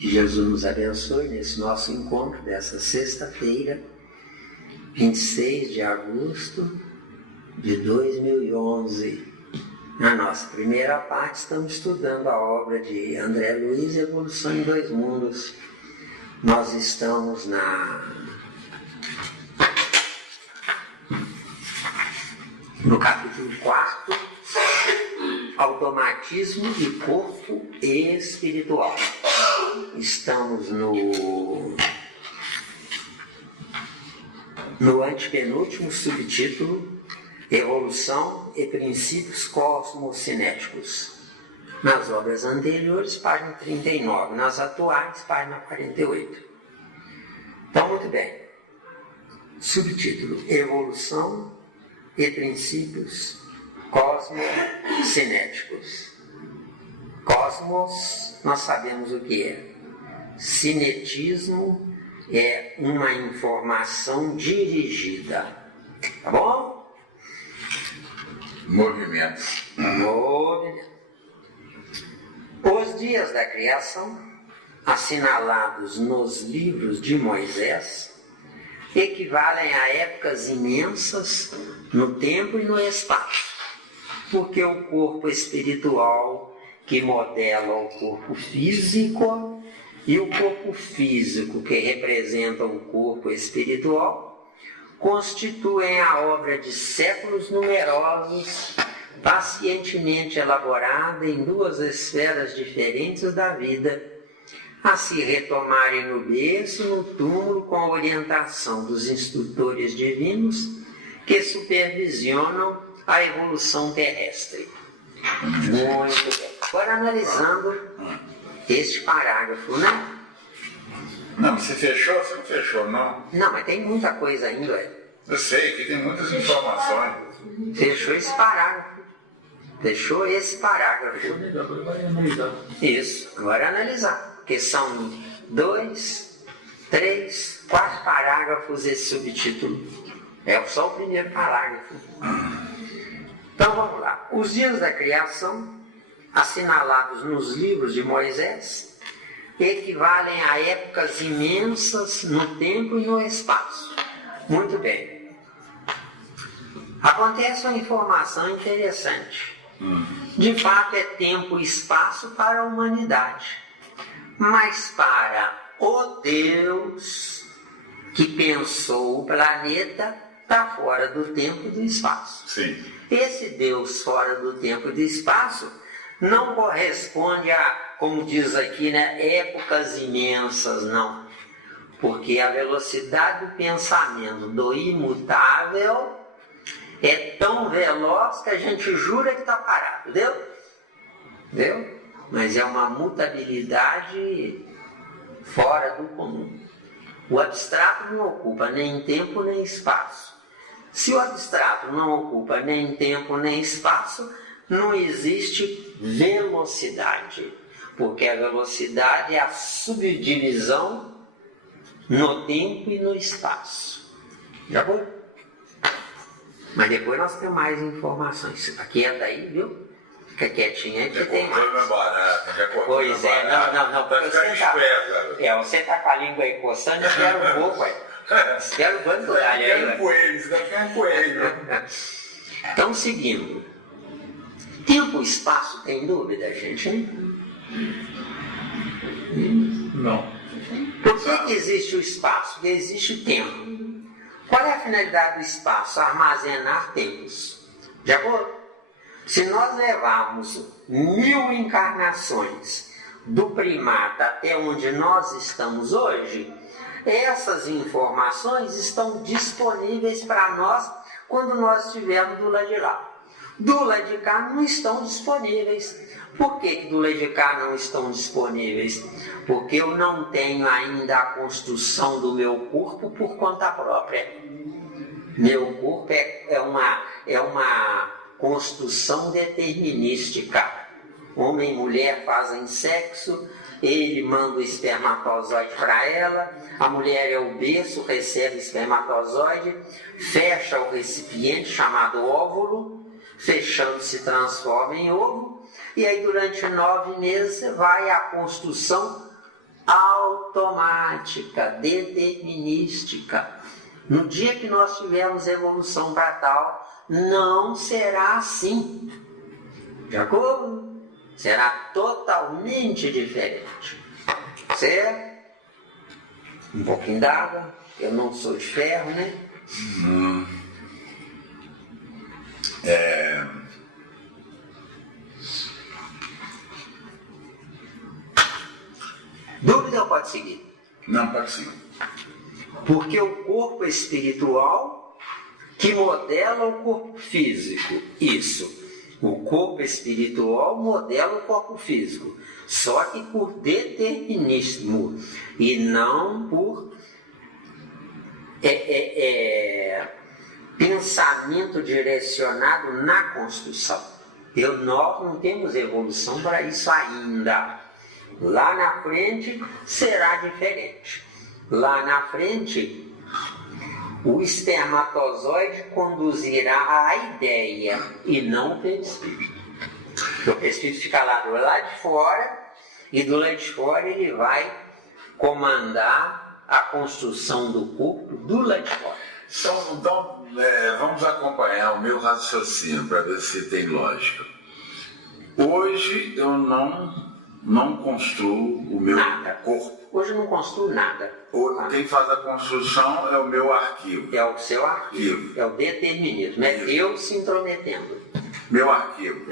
Que Jesus nos abençoe nesse nosso encontro dessa sexta-feira, 26 de agosto de 2011. Na nossa primeira parte, estamos estudando a obra de André Luiz, Evolução em Dois Mundos. Nós estamos no capítulo 4, Automatismo e Corpo Espiritual. Estamos no antepenúltimo subtítulo, Evolução e Princípios Cosmocinéticos. Nas obras anteriores, página 39, nas atuais, página 48. Então, muito bem. Subtítulo, Evolução e Princípios Cosmocinéticos. Cosmos, nós sabemos o que é. Cinetismo é uma informação dirigida. Tá bom? Movimento. Os dias da criação, assinalados nos livros de Moisés, equivalem a épocas imensas no tempo e no espaço, porque o corpo espiritual que modela o corpo físico e o corpo físico que representa o corpo espiritual constituem a obra de séculos numerosos, pacientemente elaborada em duas esferas diferentes da vida, a se retomarem no berço, no túmulo, com a orientação dos instrutores divinos que supervisionam a evolução terrestre. Muito bem. Agora analisando este parágrafo, né? Não, você fechou ou você não fechou, não? Não, mas tem muita coisa ainda, Eu sei que tem muitas informações. Fechou esse parágrafo. Agora vai analisar. Isso, agora analisar. Porque são 2, 3, 4 parágrafos esse subtítulo. É só o primeiro parágrafo. Então vamos lá. Os dias da criação, assinalados nos livros de Moisés, equivalem a épocas imensas no tempo e no espaço. Muito bem. Acontece uma informação interessante. De fato é tempo e espaço para a humanidade. Mas para o Deus que pensou o planeta, está fora do tempo e do espaço. Sim. Esse Deus fora do tempo e do espaço não corresponde a, como diz aqui, né, épocas imensas, não. Porque a velocidade do pensamento do imutável é tão veloz que a gente jura que está parado, entendeu? Mas é uma mutabilidade fora do comum. O abstrato não ocupa nem tempo nem espaço. Se o abstrato não ocupa nem tempo nem espaço, não existe velocidade, porque a velocidade é a subdivisão no tempo e no espaço. Já foi? Mas depois nós temos mais informações. Aquieta aí, viu? Fica quietinho aí que tem mais. Pois é, não. Você tá com a língua aí coçando, espera um pouco, espera o banco aí. Então, seguindo. Tempo e espaço, tem dúvida, gente? Não. Por que existe o espaço? Porque existe o tempo. Qual é a finalidade do espaço? Armazenar tempos. De acordo? Se nós levarmos 1000 encarnações do primata até onde nós estamos hoje, essas informações estão disponíveis para nós quando nós estivermos do lado de lá. Do lado de cá não estão disponíveis. Por que do lado de cá não estão disponíveis? Porque eu não tenho ainda a construção do meu corpo por conta própria. Meu corpo é uma construção determinística. Homem e mulher fazem sexo, ele manda o espermatozoide para ela, a mulher é o berço, recebe o espermatozoide, fecha o recipiente chamado óvulo, fechando se transforma em ovo, e aí durante 9 meses vai a construção automática, determinística. No dia que nós tivermos evolução para tal, não será assim. De acordo? Será totalmente diferente. Certo? Um pouquinho d'água. Eu não sou de ferro, né? Dúvida ou pode seguir? Não, pode seguir. Porque o corpo espiritual que modela o corpo físico. Isso. O corpo espiritual modela o corpo físico. Só que por determinismo. E não por pensamento direcionado na construção. Nós não temos evolução para isso ainda. Lá na frente será diferente. Lá na frente, o espermatozoide conduzirá a ideia e não o perispírito. O perispírito fica lá do lado de fora e do lado de fora ele vai comandar a construção do corpo do lado de fora. Então vamos acompanhar o meu raciocínio para ver se tem lógica. Hoje eu não construo o meu corpo. Hoje eu não construo nada. Quem faz a construção é o meu arquivo. É o seu arquivo. É o determinismo. É Deus se intrometendo. Meu arquivo.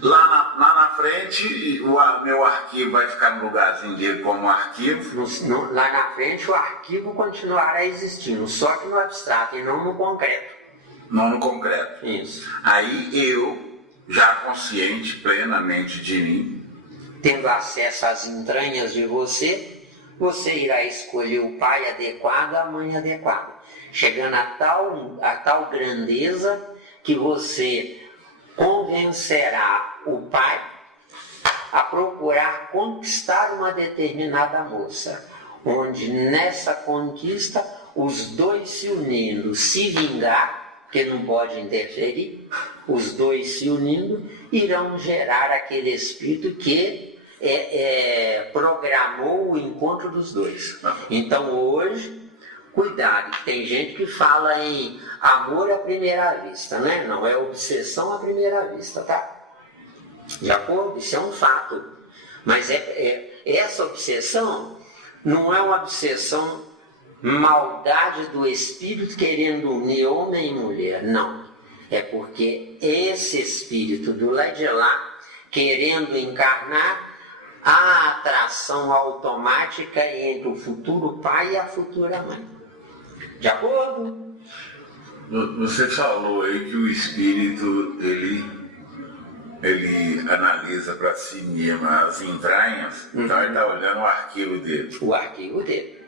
Lá na frente, meu arquivo vai ficar no lugarzinho dele como arquivo. Lá na frente, o arquivo continuará existindo, só que no abstrato e não no concreto. Não no concreto. Isso. Aí eu, já consciente plenamente de mim, tendo acesso às entranhas de você irá escolher o pai adequado, a mãe adequada, chegando a tal grandeza que você convencerá o pai a procurar conquistar uma determinada moça, onde nessa conquista os dois se unindo, se vingar, porque não pode interferir, os dois se unindo irão gerar aquele espírito que programou o encontro dos dois. Então hoje, cuidado, tem gente que fala em amor à primeira vista, né? Não é obsessão à primeira vista, tá? De acordo? Isso é um fato. Mas essa obsessão não é uma obsessão maldade do espírito querendo unir homem e mulher, não. É porque esse espírito do lado de lá, querendo encarnar, a atração automática entre o futuro pai e a futura mãe. De acordo? Você falou aí que o espírito, ele analisa para si mesmo as entranhas, então ele está olhando o arquivo dele. O arquivo dele.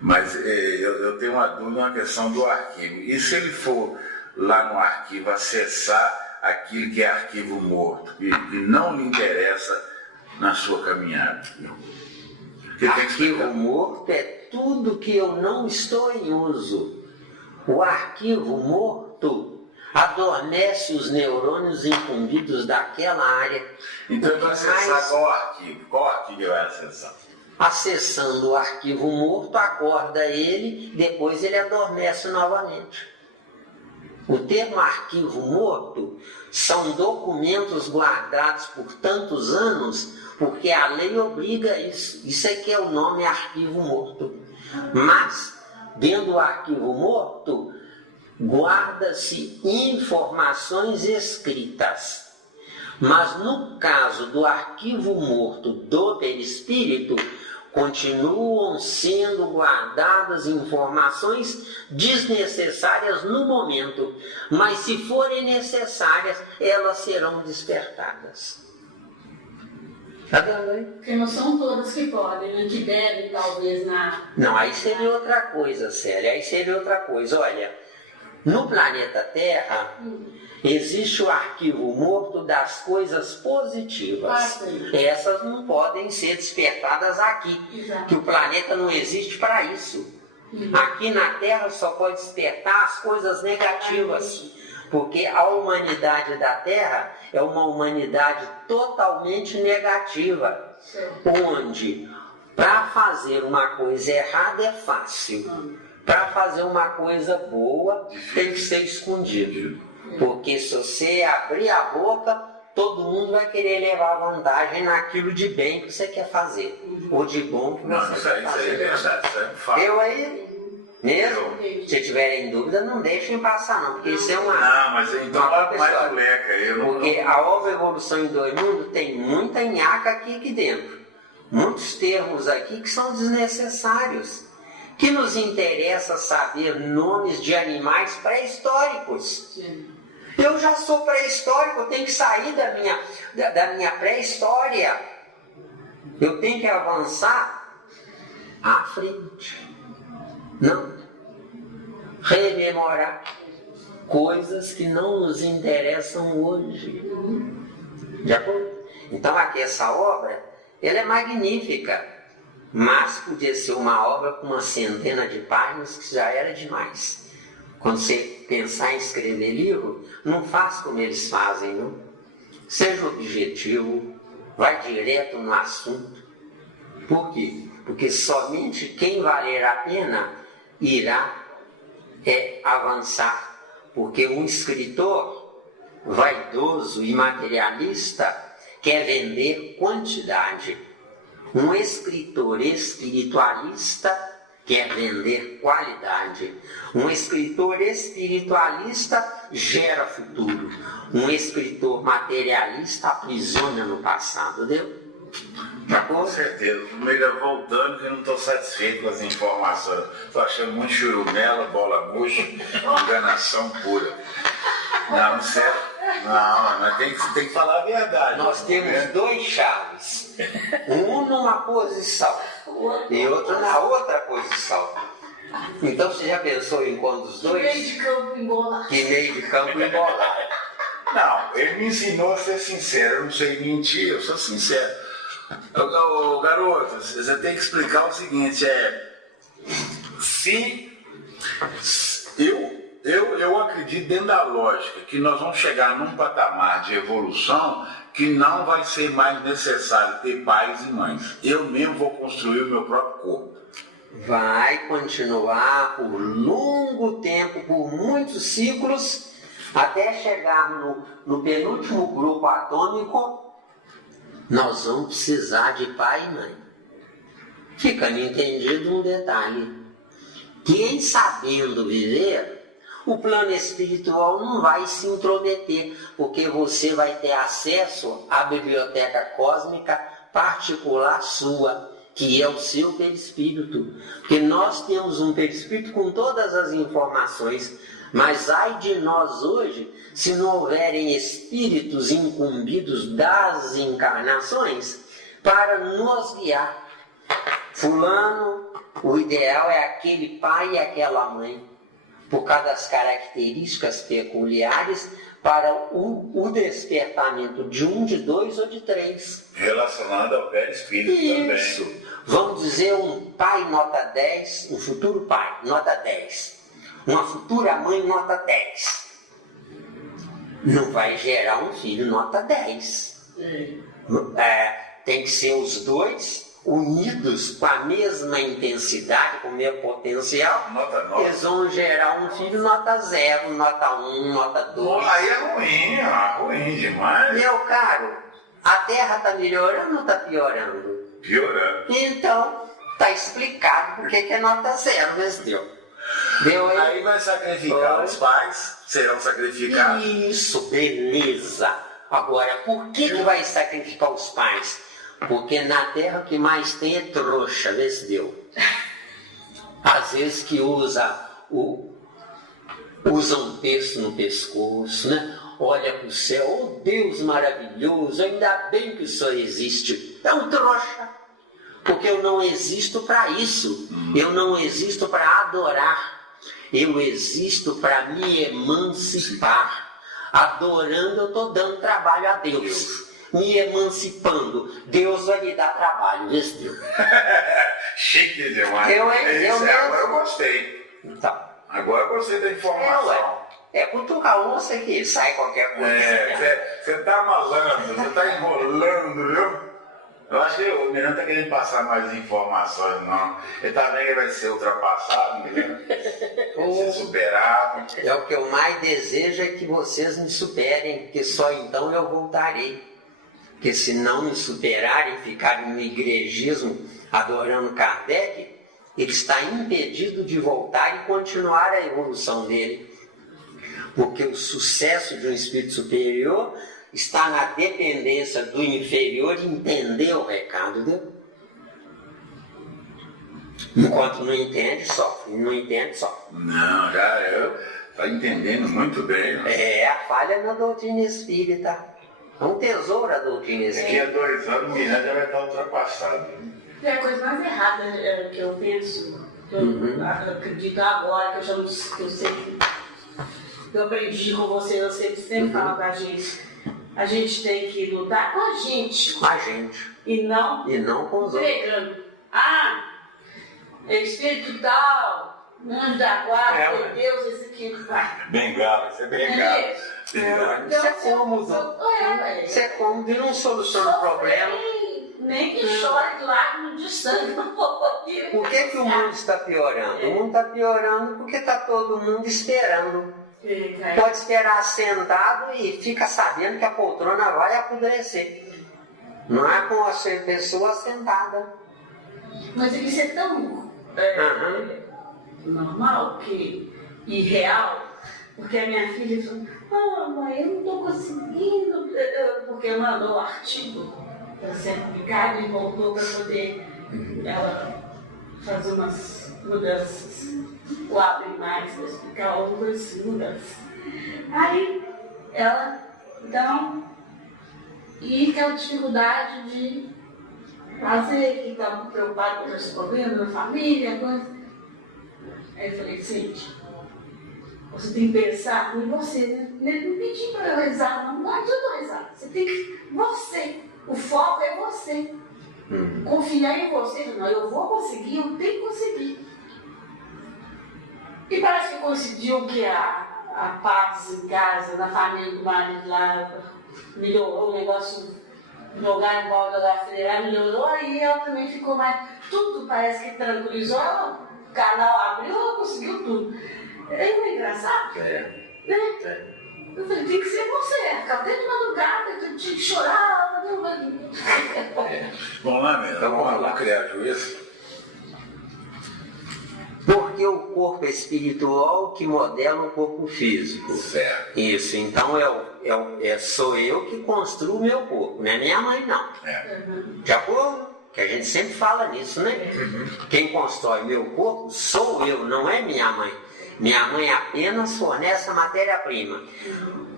Mas eu tenho uma dúvida na questão do arquivo. E se ele for lá no arquivo acessar aquilo que é arquivo morto, que não lhe interessa na sua caminhada? Arquivo morto é tudo que eu não estou em uso. O arquivo morto adormece os neurônios incumbidos daquela área. Então ele vai acessar qual arquivo? Qual arquivo ele vai acessar? Acessando o arquivo morto, acorda ele, depois ele adormece novamente. O termo arquivo morto são documentos guardados por tantos anos, porque a lei obriga isso. Isso é que é o nome arquivo morto. Mas, dentro do arquivo morto, guarda-se informações escritas. Mas no caso do arquivo morto do perispírito, continuam sendo guardadas informações desnecessárias no momento, mas se forem necessárias, elas serão despertadas. Está vendo aí? Porque não são todas que podem, e que devem, talvez, Não, aí seria outra coisa, Célia, aí seria outra coisa. Olha, no planeta Terra, existe o arquivo morto das coisas positivas. Essas não podem ser despertadas aqui, que o planeta não existe para isso. Aqui na Terra só pode despertar as coisas negativas, porque a humanidade da Terra é uma humanidade totalmente negativa. onde para fazer uma coisa errada é fácil, para fazer uma coisa boa tem que ser escondido. Porque se você abrir a boca, todo mundo vai querer levar vantagem naquilo de bem que você quer fazer, ou de bom que você quer fazer. Isso aí é verdade, isso é um fato. Eu aí, mesmo, se tiverem dúvida, não deixem passar não, porque isso é uma... Não, mas então lá mais o leca. Porque a obra Evolução em Dois Mundos tem muita nhaca aqui dentro. Muitos termos aqui que são desnecessários. Que nos interessa saber nomes de animais pré-históricos. Eu já sou pré-histórico, eu tenho que sair da minha pré-história. Eu tenho que avançar à frente. Não. Rememorar coisas que não nos interessam hoje. De acordo? Então aqui essa obra, ela é magnífica, mas podia ser uma obra com uma centena de páginas que já era demais. Quando você pensar em escrever livro, não faz como eles fazem, não. Seja objetivo, vai direto no assunto. Por quê? Porque somente quem valer a pena irá avançar. Porque um escritor vaidoso e materialista quer vender quantidade. Um escritor espiritualista quer vender qualidade. Um escritor espiritualista gera futuro. Um escritor materialista aprisiona no passado, deu? Com certeza. Primeiro, voltando, que eu não estou satisfeito com as informações. Estou achando muito churumela, bola murcha, enganação pura. Não, sério. Não, mas tem que falar a verdade. Nós temos dois chaves. Um numa posição e outro na outra posição. Então você já pensou em quando os dois? Que meio de campo embolado. Que meio de campo embolado. Não, ele me ensinou a ser sincero. Eu não sei mentir, eu sou sincero. Ô, garoto, você tem que explicar o seguinte, se eu acredito dentro da lógica que nós vamos chegar num patamar de evolução que não vai ser mais necessário ter pais e mães. Eu mesmo vou construir o meu próprio corpo. Vai continuar por longo tempo, por muitos ciclos, até chegar no penúltimo grupo atômico. Nós vamos precisar de pai e mãe. Ficando entendido um detalhe. Quem sabendo viver, o plano espiritual não vai se intrometer, porque você vai ter acesso à biblioteca cósmica particular sua, que é o seu perispírito. Porque nós temos um perispírito com todas as informações, mas ai de nós hoje, se não houverem espíritos incumbidos das encarnações para nos guiar. Fulano, o ideal é aquele pai e aquela mãe, por causa das características peculiares, para o despertamento de um, de dois ou de três. Relacionado ao perispírito também. Isso. Vamos dizer um pai nota 10, um futuro pai nota 10. Uma futura mãe nota 10. Não vai gerar um filho nota 10. Tem que ser os dois unidos com a mesma intensidade, com o mesmo potencial. Nota 9. Eles vão gerar um filho nota 0, nota 1, nota 2. Aí é ruim demais. Meu caro, a Terra está melhorando ou está piorando? Piorando. Então, está explicado porque que é nota 0, mas deu. Deu aí? Aí vai sacrificar os pais, serão sacrificados. Isso, beleza. Agora, por que vai sacrificar os pais? Porque na Terra o que mais tem é trouxa, vê se deu. Às vezes que usa um terço no pescoço, né? Olha para o céu, oh Deus maravilhoso, ainda bem que o Senhor existe. É um trouxa. Porque eu não existo para isso. Eu não existo para adorar. Eu existo para me emancipar. Adorando, eu estou dando trabalho a Deus. Me emancipando, Deus vai me dar trabalho, vê se deu. Chique demais. Agora eu gostei. Então, Agora eu gostei da informação. Cutucar um, você que sai qualquer coisa. Você tá malandro, você tá enrolando, viu? Eu acho que o menino está querendo passar mais informações, não. Ele está vendo que vai ser ultrapassado, né? Vai ser superado. É o que eu mais desejo é que vocês me superem, porque só então eu voltarei. Porque se não me superarem, ficarem no igrejismo adorando Kardec, ele está impedido de voltar e continuar a evolução dele. Porque o sucesso de um espírito superior está na dependência do inferior entender o recado dele. Enquanto não entende, sofre. Não entende, sofre. Não, já eu está entendendo muito bem. Né? É a falha na doutrina espírita. É um tesouro a doutrina Daqui a espírita. 2 anos o menino já vai estar ultrapassado. É a coisa mais errada que eu penso, que eu acredito agora, que eu já não, que eu sei que eu aprendi com você, eu sempre falo com a gente. A gente tem que lutar com a gente. Com a gente. E não Com os outros. pregando. Ah, é espírito tal, anjo da guarda, Deus, esse aqui vai. Bengala, isso é bengala. É isso. Bengala. Isso é cômodo. Isso é cômodo e não soluciona o problema. Nem que chore de lágrimas de sangue no poder. Por que o mundo está piorando? O mundo está piorando porque está todo mundo esperando. Pode esperar sentado e fica sabendo que a poltrona vai apodrecer. Não é com a pessoa sentada. Mas isso é tão normal e real, porque a minha filha falou, mãe, eu não estou conseguindo, porque mandou o artigo para ser publicado e voltou para poder ela fazer umas mudanças. O abre mais para explicar algumas mudanças. Aí ela, então, e aquela dificuldade de fazer, que estava preocupada com os problemas da família, coisa. Aí eu falei, gente, você tem que pensar em você, né? Não pedi para eu rezar, não adianta rezar. Você tem que. Você. O foco é você. Confiar em você. Não, eu vou conseguir, eu tenho que conseguir. E parece que conseguiu que a paz em casa, na família do marido lá, melhorou o negócio, jogar em volta da freira, melhorou, aí ela também ficou mais. Tudo parece que tranquilizou, o canal abriu, ela conseguiu tudo. É engraçado, né? Eu falei, tem que ser você, ficar até de madrugada, eu tinha que chorar. Vamos lá, mesmo. Então, vamos lá. Criar juízo. Porque o corpo espiritual que modela o corpo físico. Certo. Isso, então sou eu que construo o meu corpo, não é minha mãe não. De acordo? Que a gente sempre fala nisso, né? Quem constrói meu corpo sou eu, não é minha mãe. Minha mãe apenas fornece a matéria-prima.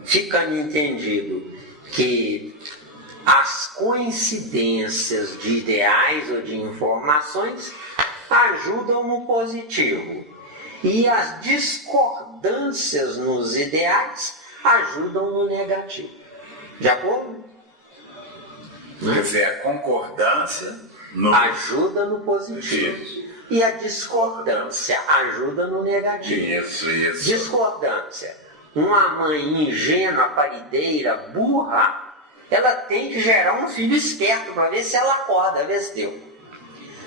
Fica entendido que as coincidências de ideais ou de informações ajudam no positivo. E as discordâncias nos ideais ajudam no negativo. De acordo? Quer dizer, a concordância no Ajuda no positivo. E a discordância ajuda no negativo. Isso. Discordância. Uma mãe ingênua, parideira, burra, ela tem que gerar um filho esperto para ver se ela acorda, ver se deu.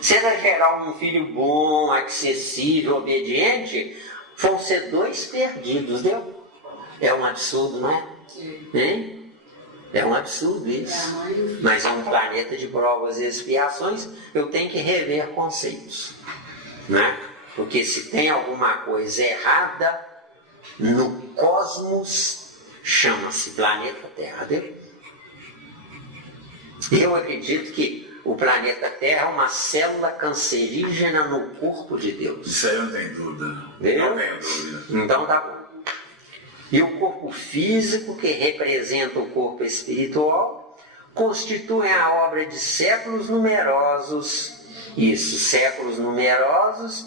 Se ela gerar um filho bom, acessível, obediente, vão ser 2 perdidos, deu? É um absurdo, não é? Hein? É um absurdo isso. Mas é um planeta de provas e expiações, eu tenho que rever conceitos. Né? Porque se tem alguma coisa errada no cosmos, chama-se planeta Terra. Deu? Eu acredito que o planeta Terra é uma célula cancerígena no corpo de Deus. Isso aí não tem dúvida. Entendeu? Não tenho dúvida. Então tá bom. E o corpo físico, que representa o corpo espiritual, constitui a obra de séculos numerosos. Isso, séculos numerosos,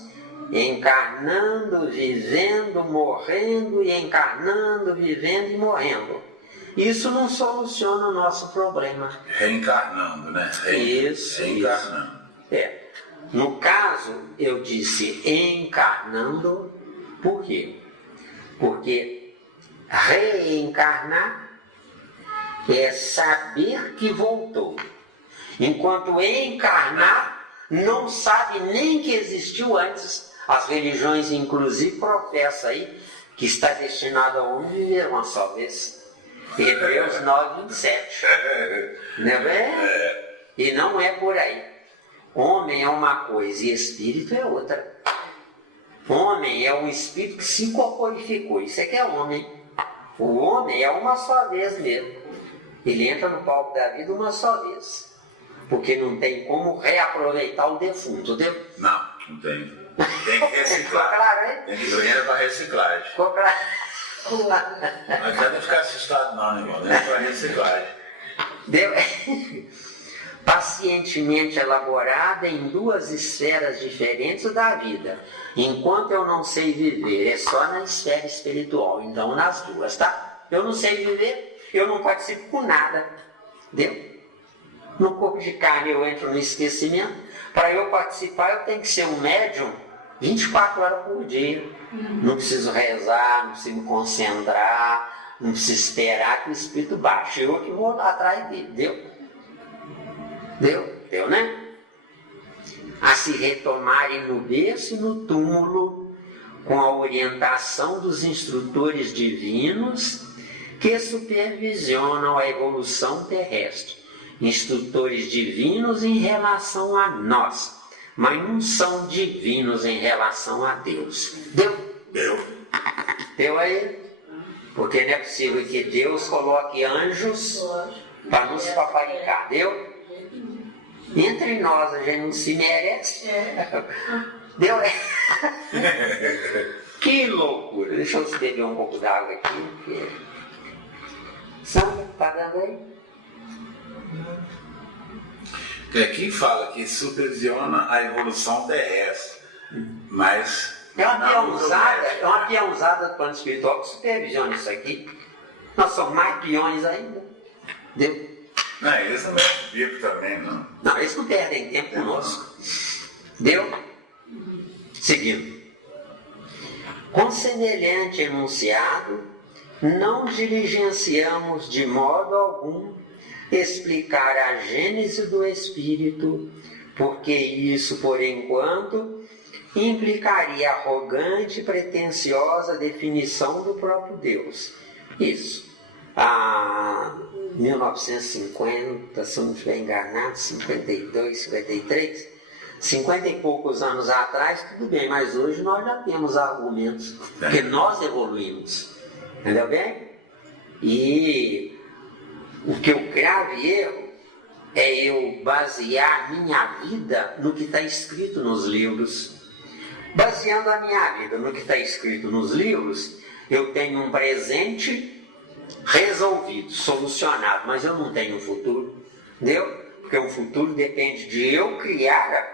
encarnando, vivendo, morrendo, e encarnando, vivendo e morrendo. Isso não soluciona o nosso problema. Reencarnando, né? Reencarnando. No caso, eu disse encarnando, por quê? Porque reencarnar é saber que voltou. Enquanto encarnar, não sabe nem que existiu antes. As religiões, inclusive, professam aí que está destinado ao homem viver uma só vez. Hebreus 9, 27. Não é bem? E não é por aí. Homem é uma coisa e espírito é outra. Homem é um espírito que se corporificou. Isso é que é homem. O homem é uma só vez mesmo. Ele entra no palco da vida uma só vez. Porque não tem como reaproveitar o defunto, entendeu? Não tem. Tem que reciclar. Ficou claro, hein? Tem que ir para reciclagem. Ficou claro? Não adianta ficar assustado não, irmão. Tem que ir para reciclagem. Deu? Pacientemente elaborada em duas esferas diferentes da vida. Enquanto eu não sei viver, é só na esfera espiritual. Então, nas duas, tá? Eu não sei viver, eu não participo com nada. Entendeu? No corpo de carne eu entro no esquecimento. Para eu participar, eu tenho que ser um médium 24 horas por dia. Não preciso rezar, não preciso me concentrar, não preciso esperar que o espírito baixe. Eu que vou lá atrás dele. Deu, né? A se retomarem no berço e no túmulo, com a orientação dos instrutores divinos que supervisionam a evolução terrestre. Instrutores divinos em relação a nós, mas não são divinos em relação a Deus. Deu aí? Porque não é possível que Deus coloque anjos para nos paparicar. Deu? Entre nós a gente não se merece. Deu? Que loucura. Deixa eu beber um pouco d'água aqui. Porque... Sandra, tá dando aí? Aqui fala que supervisiona a evolução terrestre, mas... É uma peãozada do plano espiritual que supervisiona isso aqui. Nós somos mais peões ainda. Deu? Não, eles não mexem bico também, não. Não, eles não perdem tempo conosco. Deu? Seguindo. Com semelhante enunciado, não diligenciamos de modo algum explicar a gênese do espírito, porque isso, por enquanto, implicaria arrogante e pretensiosa definição do próprio Deus. Isso. A 1950, se eu não estiver enganado, 52, 53, 50 e poucos anos atrás, tudo bem, mas hoje nós já temos argumentos, porque nós evoluímos. Entendeu bem? E o que eu grave erro é eu basear minha vida no que está escrito nos livros. Baseando a minha vida no que está escrito nos livros, eu tenho um presente resolvido, solucionado, mas eu não tenho um futuro, entendeu? Porque o futuro depende de eu criar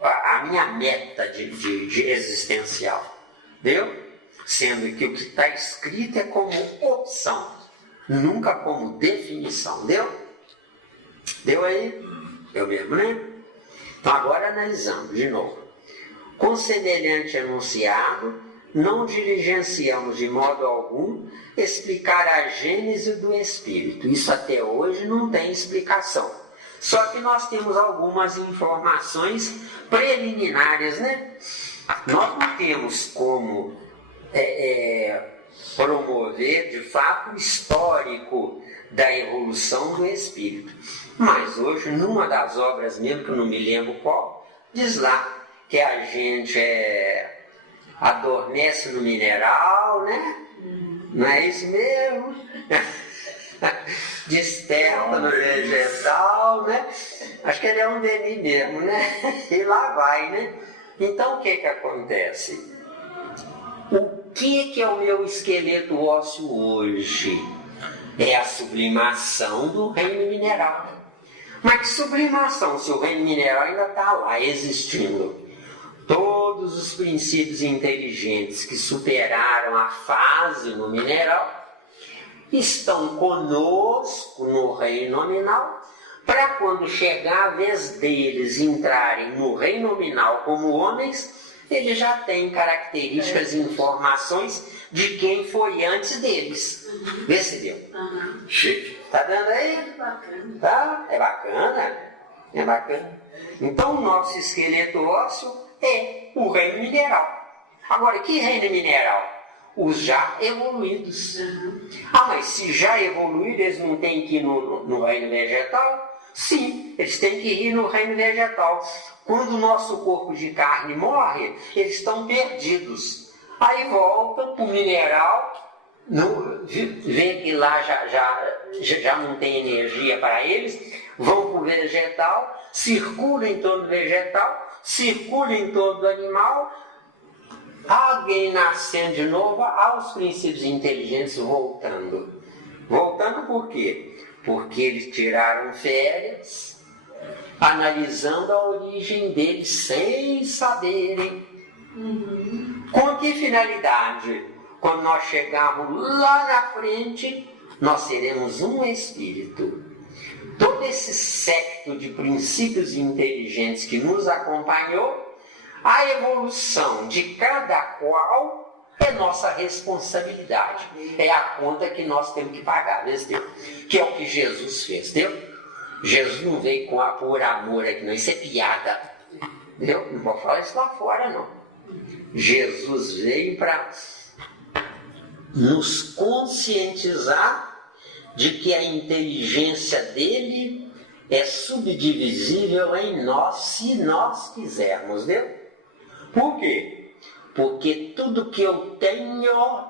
a minha meta de existencial, entendeu? Sendo que o que está escrito é como opção, nunca como definição, deu? Deu aí? Deu mesmo, né? Então agora analisando de novo. Com semelhante enunciado, não diligenciamos de modo algum explicar a gênese do espírito. Isso até hoje não tem explicação. Só que nós temos algumas informações preliminares, né? Nós não temos como promover de fato o histórico da evolução do espírito. Mas hoje, numa das obras mesmo, que eu não me lembro qual, diz lá que a gente adormece no mineral, né? Não é isso mesmo? Desperta no vegetal, né? Acho que ele é um Denis mesmo, né? E lá vai, né? Então o que acontece? O que é o meu esqueleto ósseo hoje? É a sublimação do reino mineral. Mas que sublimação, se o reino mineral ainda está lá, existindo? Todos os princípios inteligentes que superaram a fase no mineral estão conosco no reino nominal, para quando chegar a vez deles entrarem no reino nominal como homens, eles já têm características e informações de quem foi antes deles. Vê se deu. Chique. Tá dando aí? Bacana. Tá? É bacana? É bacana? Então o nosso esqueleto ósseo é o reino mineral. Agora, que reino mineral? Os já evoluídos. Mas se já evoluídos, eles não têm que ir no reino vegetal? Sim, eles têm que ir no reino vegetal. Quando o nosso corpo de carne morre, eles estão perdidos. Aí voltam para o mineral, vê que lá já não tem energia para eles, vão para o vegetal, circulam em todo o vegetal, circulam em todo o animal, alguém nascendo de novo, aos princípios inteligentes voltando. Voltando por quê? Porque eles tiraram férias, analisando a origem deles sem saberem. Com que finalidade? Quando nós chegarmos lá na frente, nós seremos um espírito. Todo esse séquito de princípios inteligentes que nos acompanhou, a evolução de cada qual é nossa responsabilidade. É a conta que nós temos que pagar, entendeu? Que é o que Jesus fez, entendeu? Jesus não veio por amor aqui, não. Isso é piada. Entendeu? Não vou falar isso lá fora, não. Jesus veio para nos conscientizar de que a inteligência dele é subdivisível em nós, se nós quisermos, entendeu? Por quê? Porque tudo que eu tenho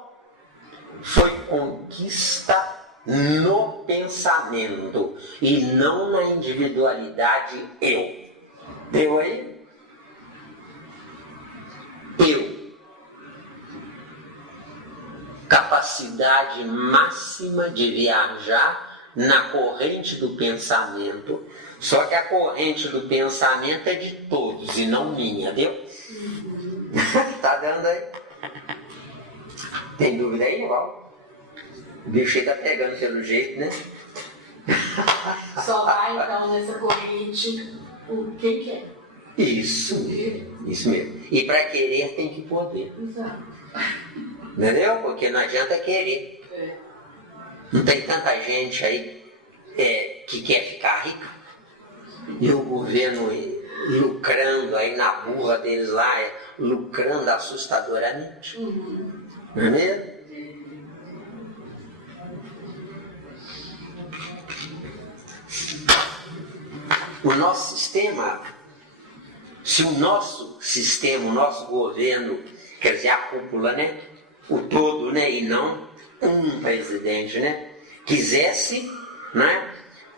foi conquista no pensamento e não na individualidade eu. Deu aí? Eu. Capacidade máxima de viajar na corrente do pensamento. Só que a corrente do pensamento é de todos e não minha, deu? Tá dando aí? Tem dúvida aí, igual? O bicho tá pegando pelo jeito, né? Só vai então nessa corrente o que é. Isso mesmo, isso mesmo. E para querer tem que poder. Exato. Entendeu? Porque não adianta querer. Não tem tanta gente aí que quer ficar rica. E o governo lucrando aí na burra deles lá, lucrando assustadoramente. Não é mesmo? O nosso sistema, se o nosso sistema, o nosso governo, quer dizer, a cúpula, né? O todo, né? E não um presidente, né? Quisesse, né?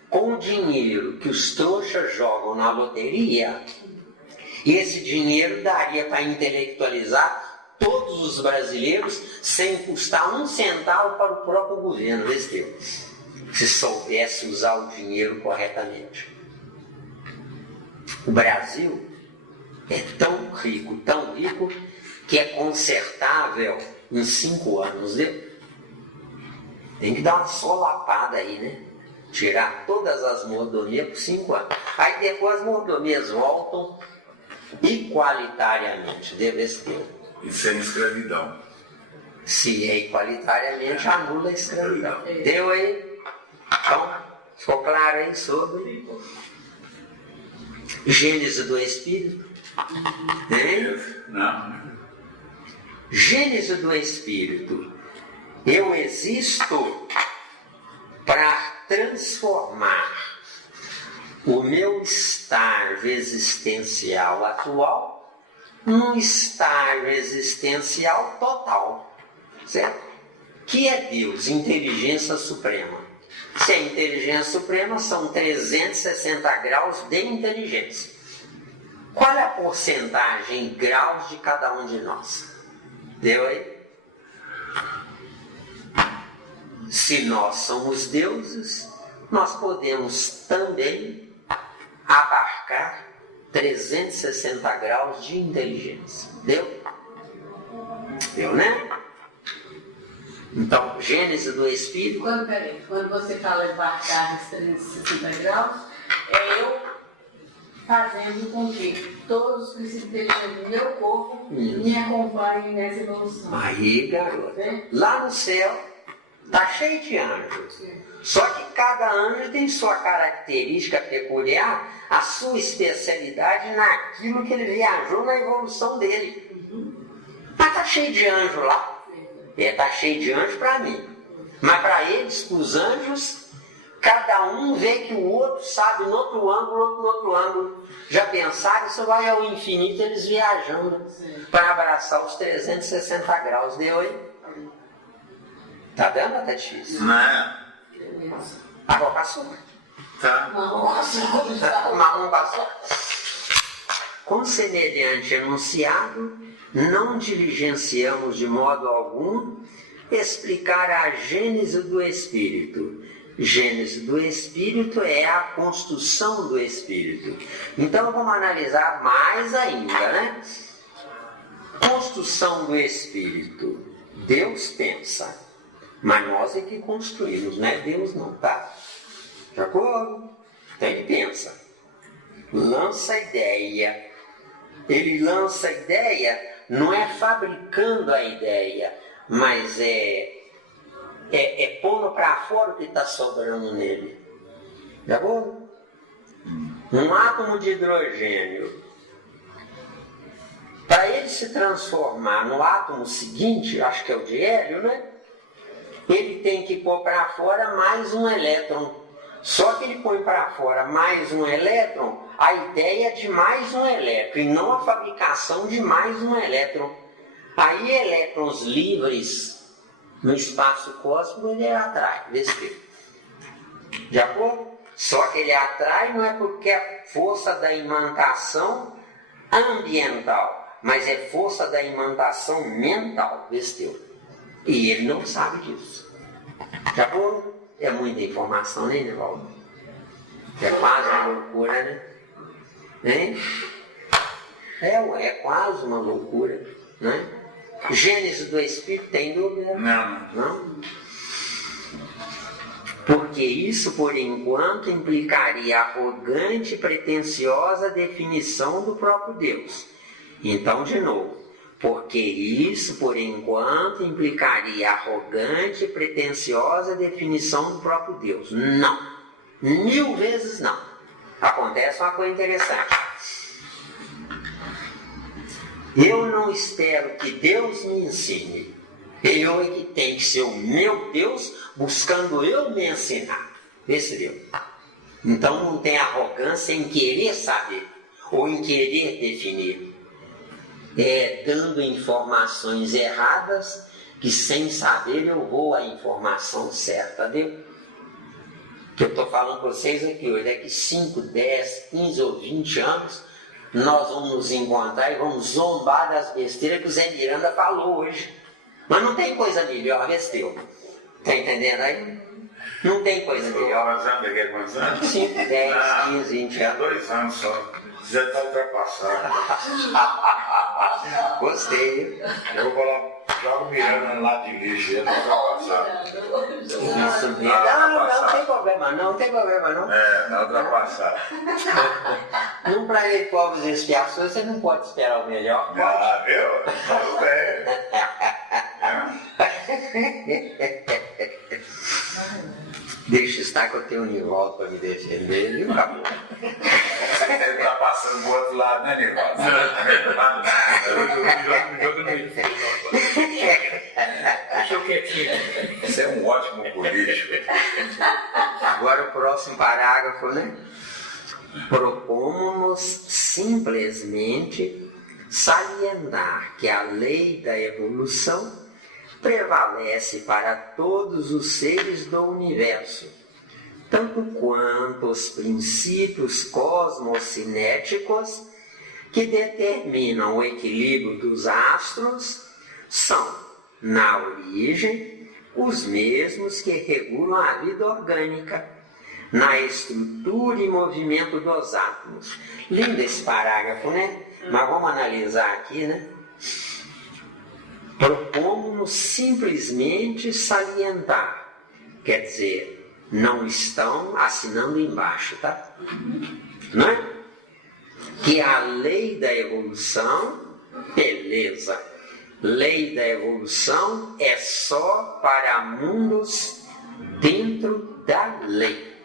Com o dinheiro que os trouxas jogam na loteria, esse dinheiro daria para intelectualizar todos os brasileiros sem custar um centavo para o próprio governo, se soubesse usar o dinheiro corretamente. O Brasil é tão rico, que é consertável em 5 anos, né? Tem que dar uma solapada aí, né? Tirar todas as mordomias por 5 anos. Aí depois as mordomias voltam igualitariamente, deve ser. E sem escravidão. Se é igualitariamente, anula a escravidão. Deu aí? Então, ficou claro aí sobre Gênese do Espírito? Não. Gênese do Espírito. Eu existo para transformar o meu estágio existencial atual num estágio existencial total, certo? Que é Deus, inteligência suprema. Se é inteligência suprema, são 360 graus de inteligência. Qual é a porcentagem em graus de cada um de nós? Deu aí? Se nós somos deuses, nós podemos também abarcar 360 graus de inteligência. Deu? Deu, né? Então, Gênese do Espírito. Quando você fala abarcar os 360 graus, é eu fazendo com que todos os princípios inteligentes do meu corpo me acompanhem nessa evolução. Aí, garoto, lá no céu está cheio de anjos. Só que cada anjo tem sua característica peculiar a sua especialidade naquilo que ele viajou na evolução dele. Mas está cheio de anjo lá. Está cheio de anjo para mim. Mas para eles, os anjos, cada um vê que o outro sabe no outro ângulo, outro no outro ângulo. Já pensaram, isso vai ao infinito, eles viajando para abraçar os 360 graus. Deu aí? Tá dando ou tá difícil? Não é? Água com açúcar. Tá. Marrom com açúcar. Com semelhante enunciado, não diligenciamos de modo algum explicar a gênese do Espírito. Gênese do Espírito é a construção do Espírito. Então vamos analisar mais ainda, né? Construção do Espírito. Deus pensa, mas nós é que construímos, não é Deus não, tá? De acordo? Então ele pensa, lança a ideia. Ele lança a ideia, não é fabricando a ideia, mas é pondo para fora o que está sobrando nele. De acordo? Um átomo de hidrogênio, para ele se transformar no átomo seguinte, acho que é o de hélio, né? Ele tem que pôr para fora mais um elétron. Só que ele põe para fora mais um elétron, a ideia é de mais um elétron, e não a fabricação de mais um elétron. Aí elétrons livres no espaço cósmico ele atrai, desse. De acordo? Só que ele atrai não é porque é força da imantação ambiental, mas é força da imantação mental, desse. E ele não sabe disso. De acordo? É muita informação, né, Nivaldo? É quase uma loucura, né? Hein? É quase uma loucura, né? Gênese do Espírito, tem dúvida? Não? Porque isso, por enquanto, implicaria arrogante e pretensiosa definição do próprio Deus. Então, de novo, porque isso, por enquanto, implicaria arrogante e pretensiosa definição do próprio Deus. Não. 1000 vezes não. Acontece uma coisa interessante. Eu não espero que Deus me ensine. Eu é que tenho que ser o meu Deus, buscando eu me ensinar. Percebeu? Então não tem arrogância em querer saber, ou em querer definir. Dando informações erradas, que sem saber eu vou à informação certa, viu? Que eu estou falando para vocês aqui hoje, daqui 5, 10, 15 ou 20 anos, nós vamos nos encontrar e vamos zombar das besteiras que o Zé Miranda falou hoje. Mas não tem coisa melhor, Vesteu. Tá entendendo aí? Não tem coisa melhor. Mas já peguei quantos anos? 5, 10, 15, 20 anos. 2 anos só. Já está ultrapassado. Gostei. Eu vou lá, jogo o Miranda lá de lixo, já está ultrapassado. Isso mesmo. Não tem problema não, Está ultrapassado. Num planeta de povos e expiações, você não pode esperar o melhor, pode? Ah, viu? Tudo bem. Deixa estar que eu tenho um Nivaldo para me defender, viu? Ele está passando do outro lado, né, Nivaldo? Deixa eu quietinho. Você é um ótimo político. Agora o próximo parágrafo, né? Propomos-nos simplesmente salientar que a lei da evolução prevalece para todos os seres do universo, tanto quanto os princípios cosmocinéticos que determinam o equilíbrio dos astros são, na origem, os mesmos que regulam a vida orgânica, na estrutura e movimento dos átomos. Lindo esse parágrafo, né? Mas vamos analisar aqui, né? Propomos-nos simplesmente salientar, quer dizer, não estão assinando embaixo, tá? Não é? Que a lei da evolução, beleza, lei da evolução é só para mundos dentro da lei.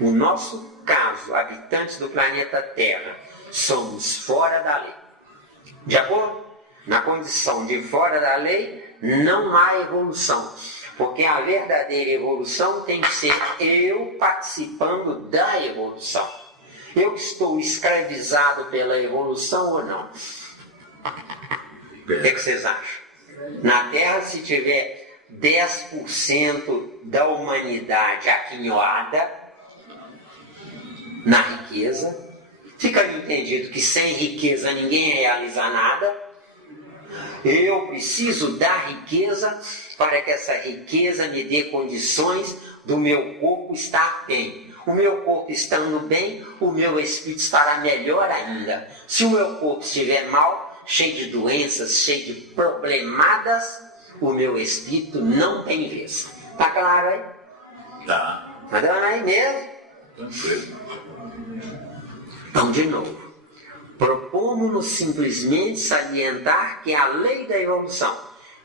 O nosso caso, habitantes do planeta Terra, somos fora da lei. De acordo? Na condição de fora da lei, não há evolução. Porque a verdadeira evolução tem que ser eu participando da evolução. Eu estou escravizado pela evolução ou não? O que vocês acham? Na Terra, se tiver 10% da humanidade aquinhoada na riqueza, fica entendido que sem riqueza ninguém realiza nada. Eu preciso da riqueza para que essa riqueza me dê condições do meu corpo estar bem. O meu corpo estando bem, o meu espírito estará melhor ainda. Se o meu corpo estiver mal, cheio de doenças, cheio de problemadas, o meu espírito não tem vez. Tá claro aí? Tá. Tá dando aí mesmo? Tranquilo. Então, de novo, propomos-nos simplesmente salientar que a lei da evolução,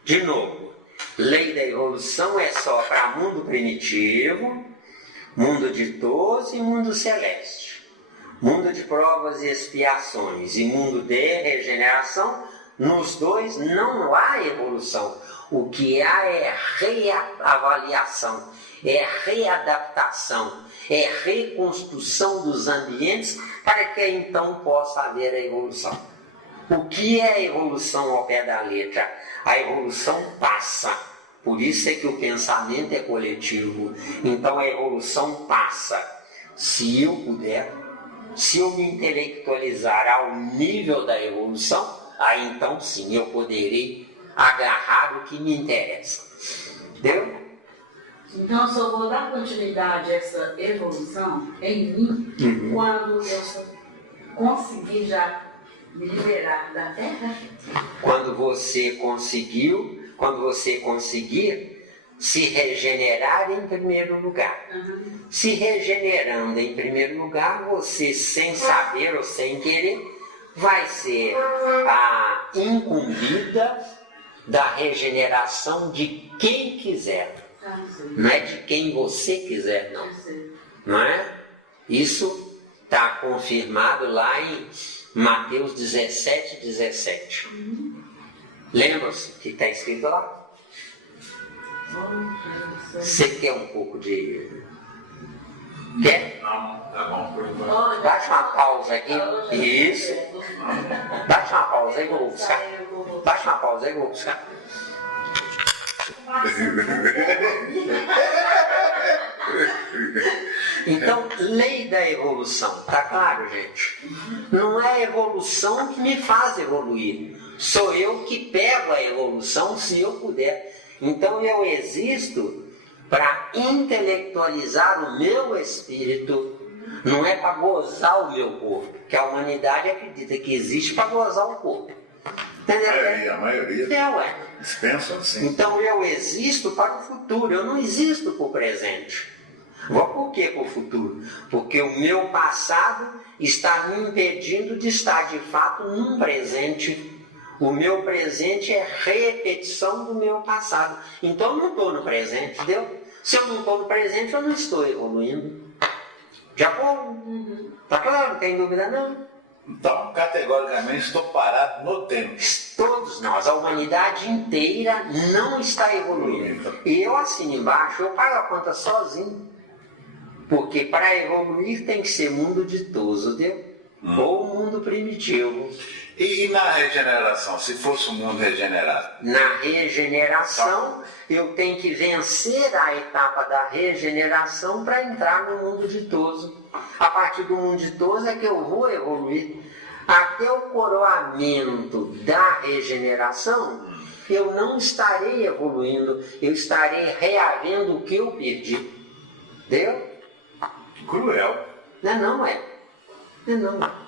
de novo, lei da evolução é só para mundo primitivo, mundo ditoso e mundo celeste. Mundo de provas e expiações e mundo de regeneração, nos dois não há evolução. O que há é reavaliação, é readaptação, é reconstrução dos ambientes para que então possa haver a evolução. O que é a evolução ao pé da letra? A evolução passa. Por isso é que o pensamento é coletivo. Então a evolução passa. Se eu puder, se eu me intelectualizar ao nível da evolução, aí então sim eu poderei agarrar o que me interessa. Entendeu? Então eu só vou dar continuidade a essa evolução em mim quando eu conseguir já me liberar da Terra. Quando você conseguir se regenerar em primeiro lugar. Se regenerando em primeiro lugar, você, sem saber ou sem querer, vai ser a incumbida da regeneração de quem quiser. Não é de quem você quiser, não. Não é? Isso está confirmado lá em Mateus 17:17. Lembra-se que está escrito lá? Você quer um pouco de... Quer? Não, tá bom por enquanto. Baixa uma pausa aqui. Isso. Baixa uma pausa aí que eu vou buscar. Baixa uma pausa aí que eu vou buscar. Então, lei da evolução, tá claro, gente? Não é a evolução que me faz evoluir. Sou eu que pego a evolução se eu puder. Então eu existo para intelectualizar o meu espírito, não é para gozar o meu corpo, que a humanidade acredita que existe para gozar o corpo. Entendeu? A maioria Ué. pensam assim. Então eu existo para o futuro, eu não existo para o presente. Por que para o futuro? Porque o meu passado está me impedindo de estar de fato num presente. O meu presente é repetição do meu passado. Então eu não estou no presente, entendeu? Se eu não estou no presente, eu não estou evoluindo. Já acordo? Tá claro? Não tem dúvida não? Então, categoricamente, estou parado no tempo. Todos nós, a humanidade inteira não está evoluindo. E eu assino embaixo, eu pago a conta sozinho. Porque para evoluir tem que ser mundo ditoso, entendeu? Ou mundo primitivo. E na regeneração, se fosse um mundo regenerado? Na regeneração, eu tenho que vencer a etapa da regeneração para entrar no mundo ditoso. A partir do mundo ditoso é que eu vou evoluir. Até o coroamento da regeneração, eu não estarei evoluindo, eu estarei reavendo o que eu perdi. Entendeu? Cruel. Não é. Não.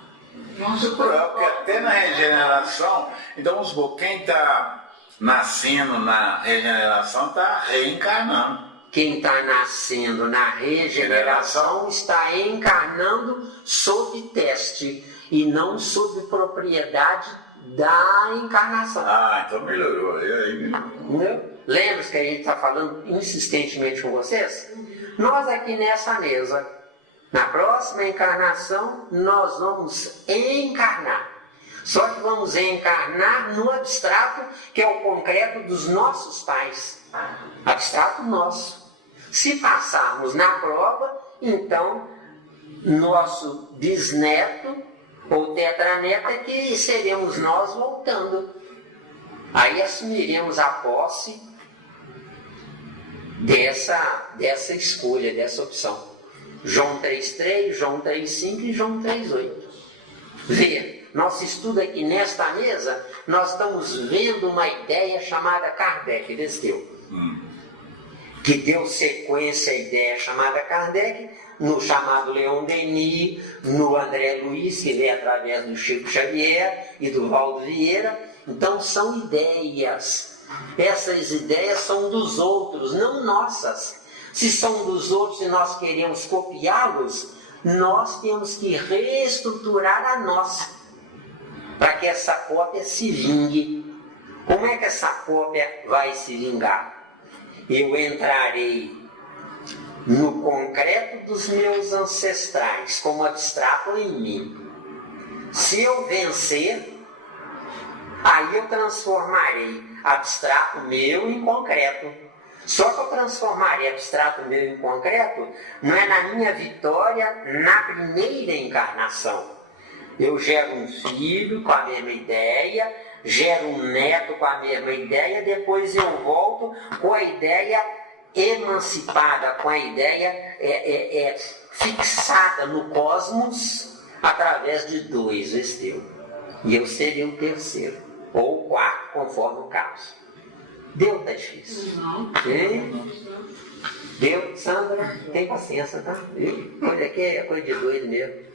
Nossa, cruel, porque até na regeneração, então vamos supor, quem está nascendo na regeneração está reencarnando. Quem está nascendo na regeneração está encarnando sob teste e não sob propriedade da encarnação. Ah, então melhorou. Entendeu? Lembra-se que a gente está falando insistentemente com vocês? Nós aqui nessa mesa, Na próxima encarnação, nós vamos encarnar. Só que vamos encarnar no abstrato, que é o concreto dos nossos pais. Abstrato nosso. Se passarmos na prova, então, nosso bisneto ou tetraneta, que seremos nós voltando. Aí assumiremos a posse dessa escolha, dessa opção. João 3,3, João 3,5 e João 3,8. Vê, nosso estudo aqui nesta mesa, nós estamos vendo uma ideia chamada Kardec, Vesteu. Que deu sequência à ideia chamada Kardec, no chamado Leon Denis, no André Luiz, que veio através do Chico Xavier e do Valdo Vieira. Então são ideias. Essas ideias são dos outros, não nossas. Se são dos outros e nós queremos copiá-los, nós temos que reestruturar a nossa, para que essa cópia se vingue. Como é que essa cópia vai se vingar? Eu entrarei no concreto dos meus ancestrais, como abstrato em mim. Se eu vencer, aí eu transformarei abstrato meu em concreto. Só que eu transformarei abstrato meu em concreto não é na minha vitória na primeira encarnação. Eu gero um filho com a mesma ideia, gero um neto com a mesma ideia, depois eu volto com a ideia emancipada, com a ideia fixada no cosmos através de dois, Vesteu. E eu seria o terceiro, ou o quarto, conforme o caso. Deu, tá difícil? Não. Deu, Sandra? Tem paciência, tá? Coisa aqui é coisa de doido mesmo.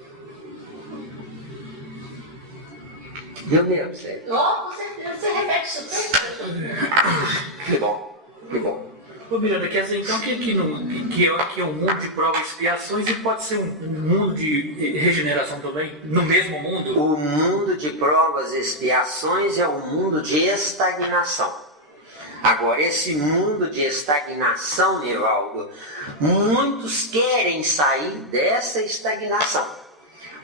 Deu mesmo, sério. Com certeza, você repete isso tudo. Que bom, que bom. Ô Miranda, quer dizer então que é um mundo de provas e expiações e pode ser um mundo de regeneração também, no mesmo mundo? O mundo de provas e expiações é um mundo de estagnação. Agora, esse mundo de estagnação, Nivaldo, muitos querem sair dessa estagnação.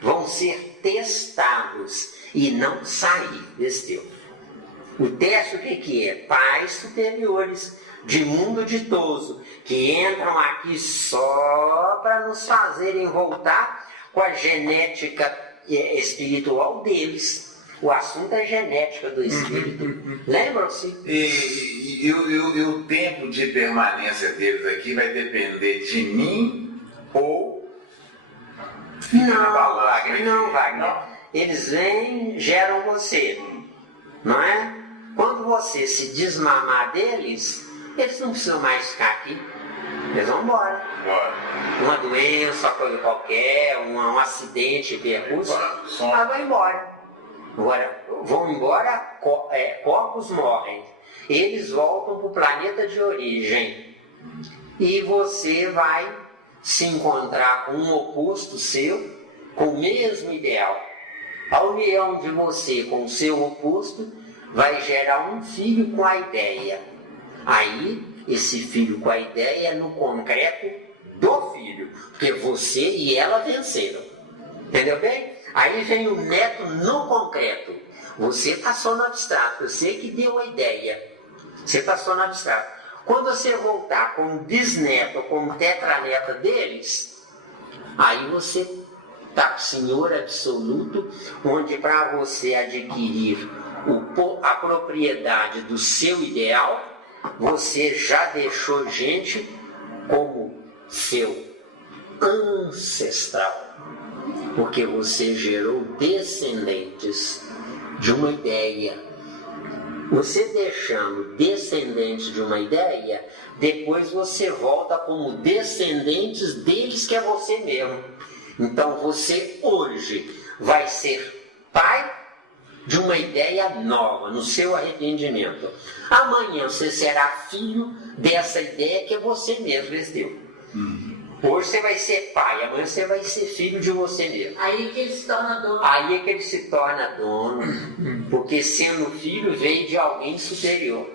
Vão ser testados e não sair desse tempo. O teste o que é? Pais superiores de mundo ditoso, que entram aqui só para nos fazerem voltar com a genética espiritual deles. O assunto é genética do espírito. Lembram-se? E o tempo de permanência deles aqui vai depender de mim ou... Não, Wagner. Eles vêm, geram você. Não é? Quando você se desmamar deles, eles não precisam mais ficar aqui. Eles vão embora. Uma doença, coisa qualquer, um acidente, percurso, ela vai embora. Agora, vão embora, corpos morrem. Eles voltam para o planeta de origem. E você vai se encontrar com um oposto seu, com o mesmo ideal. A união de você com o seu oposto vai gerar um filho com a ideia. Aí, esse filho com a ideia é no concreto do filho, porque você e ela venceram. Entendeu bem? Aí vem o neto no concreto. Você está só no abstrato, você que deu a ideia. Você está só no abstrato. Quando você voltar com o bisneto, com o tetraneta deles, aí você está com o Senhor absoluto, onde para você adquirir a propriedade do seu ideal, você já deixou gente como seu ancestral. Porque você gerou descendentes de uma ideia. Você deixando descendentes de uma ideia, depois você volta como descendentes deles, que é você mesmo. Então você hoje vai ser pai de uma ideia nova, no seu arrependimento. Amanhã você será filho dessa ideia que é você mesmo vestiu. Hoje você vai ser pai, amanhã você vai ser filho de você mesmo. Aí que ele se torna dono. Aí é que ele se torna dono, porque sendo filho veio de alguém superior.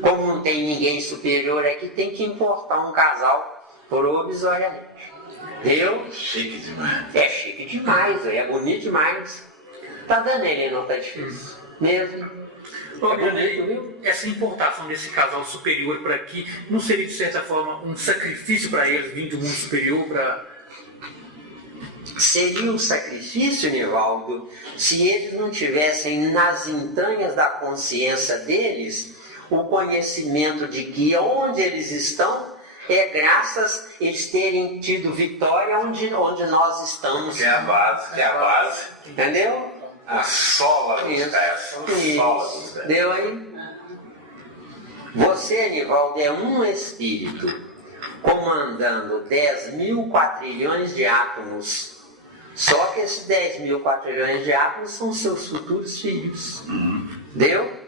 Como não tem ninguém superior aqui, tem que importar um casal provisoriamente. Viu? Chique demais. É chique demais, é bonito demais. Tá dando ele, não tá difícil. Mesmo. Ô, É bonito, Miranda, viu? essa importação desse casal superior para aqui não seria, de certa forma, um sacrifício para eles vir do mundo superior para... Seria um sacrifício, Nivaldo, se eles não tivessem nas entranhas da consciência deles o conhecimento de que onde eles estão é graças a eles terem tido vitória onde nós estamos. Que é a base, Entendeu? a sola dos pés. A sola dos pés. Deu aí? Você, Nivaldo, é um espírito comandando 10.000 quatrilhões de átomos. Só que esses 10.000 quatrilhões de átomos são seus futuros filhos. Deu?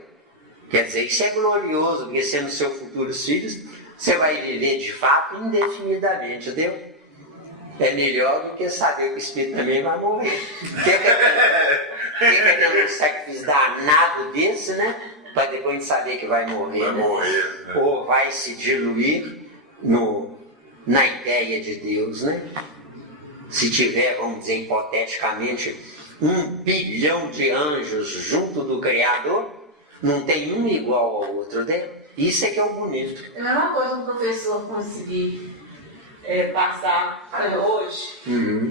Quer dizer, isso é glorioso, porque sendo seus futuros filhos, você vai viver de fato indefinidamente, deu? É melhor do que saber que o espírito também vai morrer. Fica dando um sacrifício danado desse, né? Para depois a gente saber que vai morrer. Vai né? morrer. Né? Ou vai se diluir na ideia de Deus, né? Se tiver, vamos dizer hipoteticamente, 1 bilhão de anjos junto do Criador, não tem um igual ao outro, né? Isso é que é o bonito. É a mesma coisa um professor conseguir passar hoje,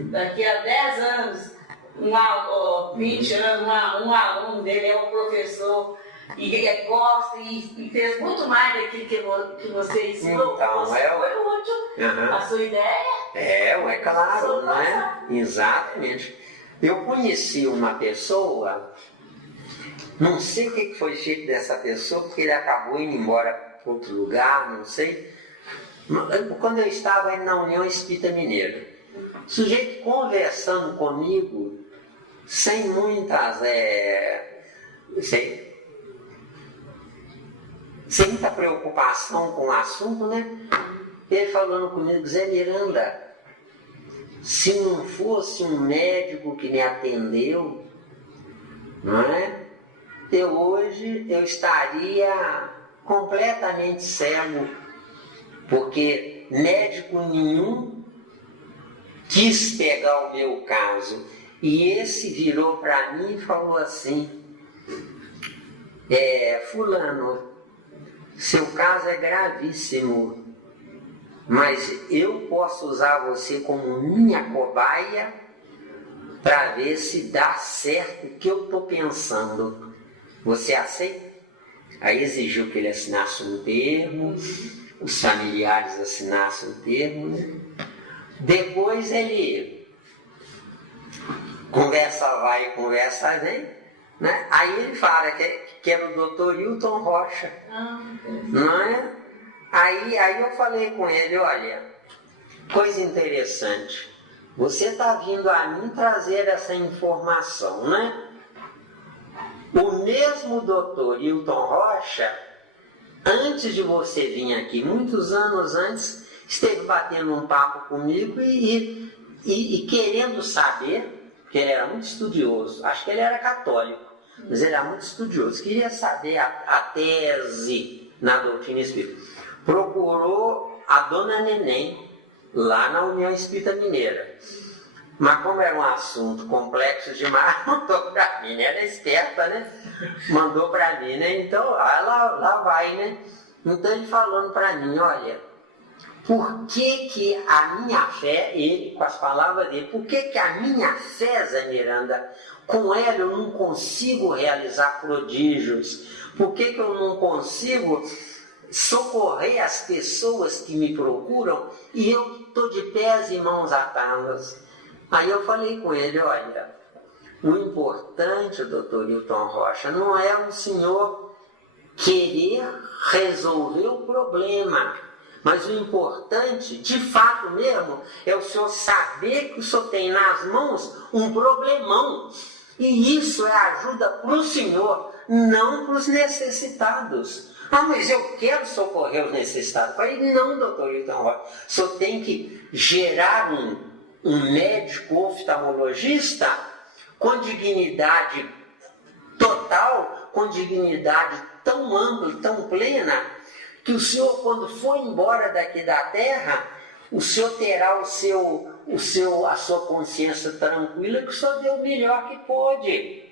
daqui a 10 anos, 20 anos, um aluno dele é o professor e gosta e fez muito mais daquilo que você ensinou. Então, você foi útil. A sua ideia é claro, não é? Exatamente. Eu conheci uma pessoa, não sei o que foi feito dessa pessoa, porque ele acabou indo embora para outro lugar, não sei. Quando eu estava na União Espírita Mineira, o sujeito conversando comigo, sem muitas, sem muita preocupação com o assunto, né? Ele falando comigo, Zé Miranda, se não fosse um médico que me atendeu, não é? Hoje eu estaria completamente cego, porque médico nenhum quis pegar o meu caso. E esse virou para mim e falou assim, fulano, seu caso é gravíssimo, mas eu posso usar você como minha cobaia para ver se dá certo o que eu estou pensando. Você aceita? Aí exigiu que ele assinasse um termo, os familiares assinassem um termo, né? Depois ele conversa vai, conversa vem, né? Aí ele fala que era o doutor Hilton Rocha, não é? Aí eu falei com ele, olha, coisa interessante, você está vindo a mim trazer essa informação, né? O mesmo doutor Hilton Rocha, antes de você vir aqui, muitos anos antes, esteve batendo um papo comigo e querendo saber, porque ele era muito estudioso, acho que ele era católico, mas ele era muito estudioso, queria saber a tese na doutrina espírita. Procurou a dona Neném, lá na União Espírita Mineira. Mas como era um assunto complexo demais, mandou para mim, né? Era esperta, né? Mandou para mim, né? Então, lá vai, né? Então ele falando para mim, olha, por que a minha fé, ele com as palavras dele, por que a minha fé, Zé Miranda, com ela eu não consigo realizar prodígios? Por que eu não consigo socorrer as pessoas que me procuram e eu estou de pés e mãos atadas? Aí eu falei com ele, olha, o importante, doutor Hilton Rocha, não é o senhor querer resolver o problema, mas o importante, de fato mesmo, é o senhor saber que o senhor tem nas mãos um problemão. E isso é ajuda para o senhor, não para os necessitados. Ah, mas eu quero socorrer os necessitados. Eu falei, não, doutor Hilton Rocha, o senhor tem que gerar um médico oftalmologista com dignidade total, com dignidade tão ampla, tão plena, que o senhor, quando for embora daqui da terra, o senhor terá o seu a sua consciência tranquila que o senhor deu o melhor que pôde.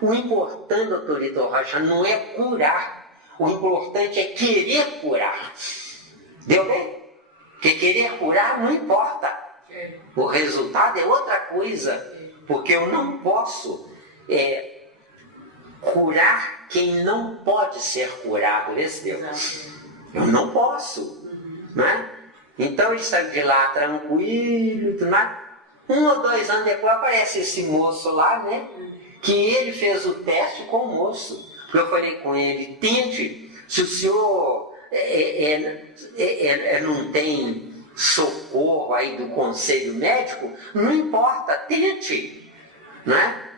O importante, doutor Vitor Rocha, não é curar. O importante é querer curar. Deu bem? Porque querer curar não importa. O resultado é outra coisa. Porque eu não posso curar quem não pode ser curado. Eu não posso. Né? Então ele saiu de lá tranquilo, tudo mais. 1 ou 2 anos depois aparece esse moço lá, né? Que ele fez o teste com o moço. Eu falei com ele, tente, se o senhor não tem socorro aí do conselho médico, não importa, tente. Né?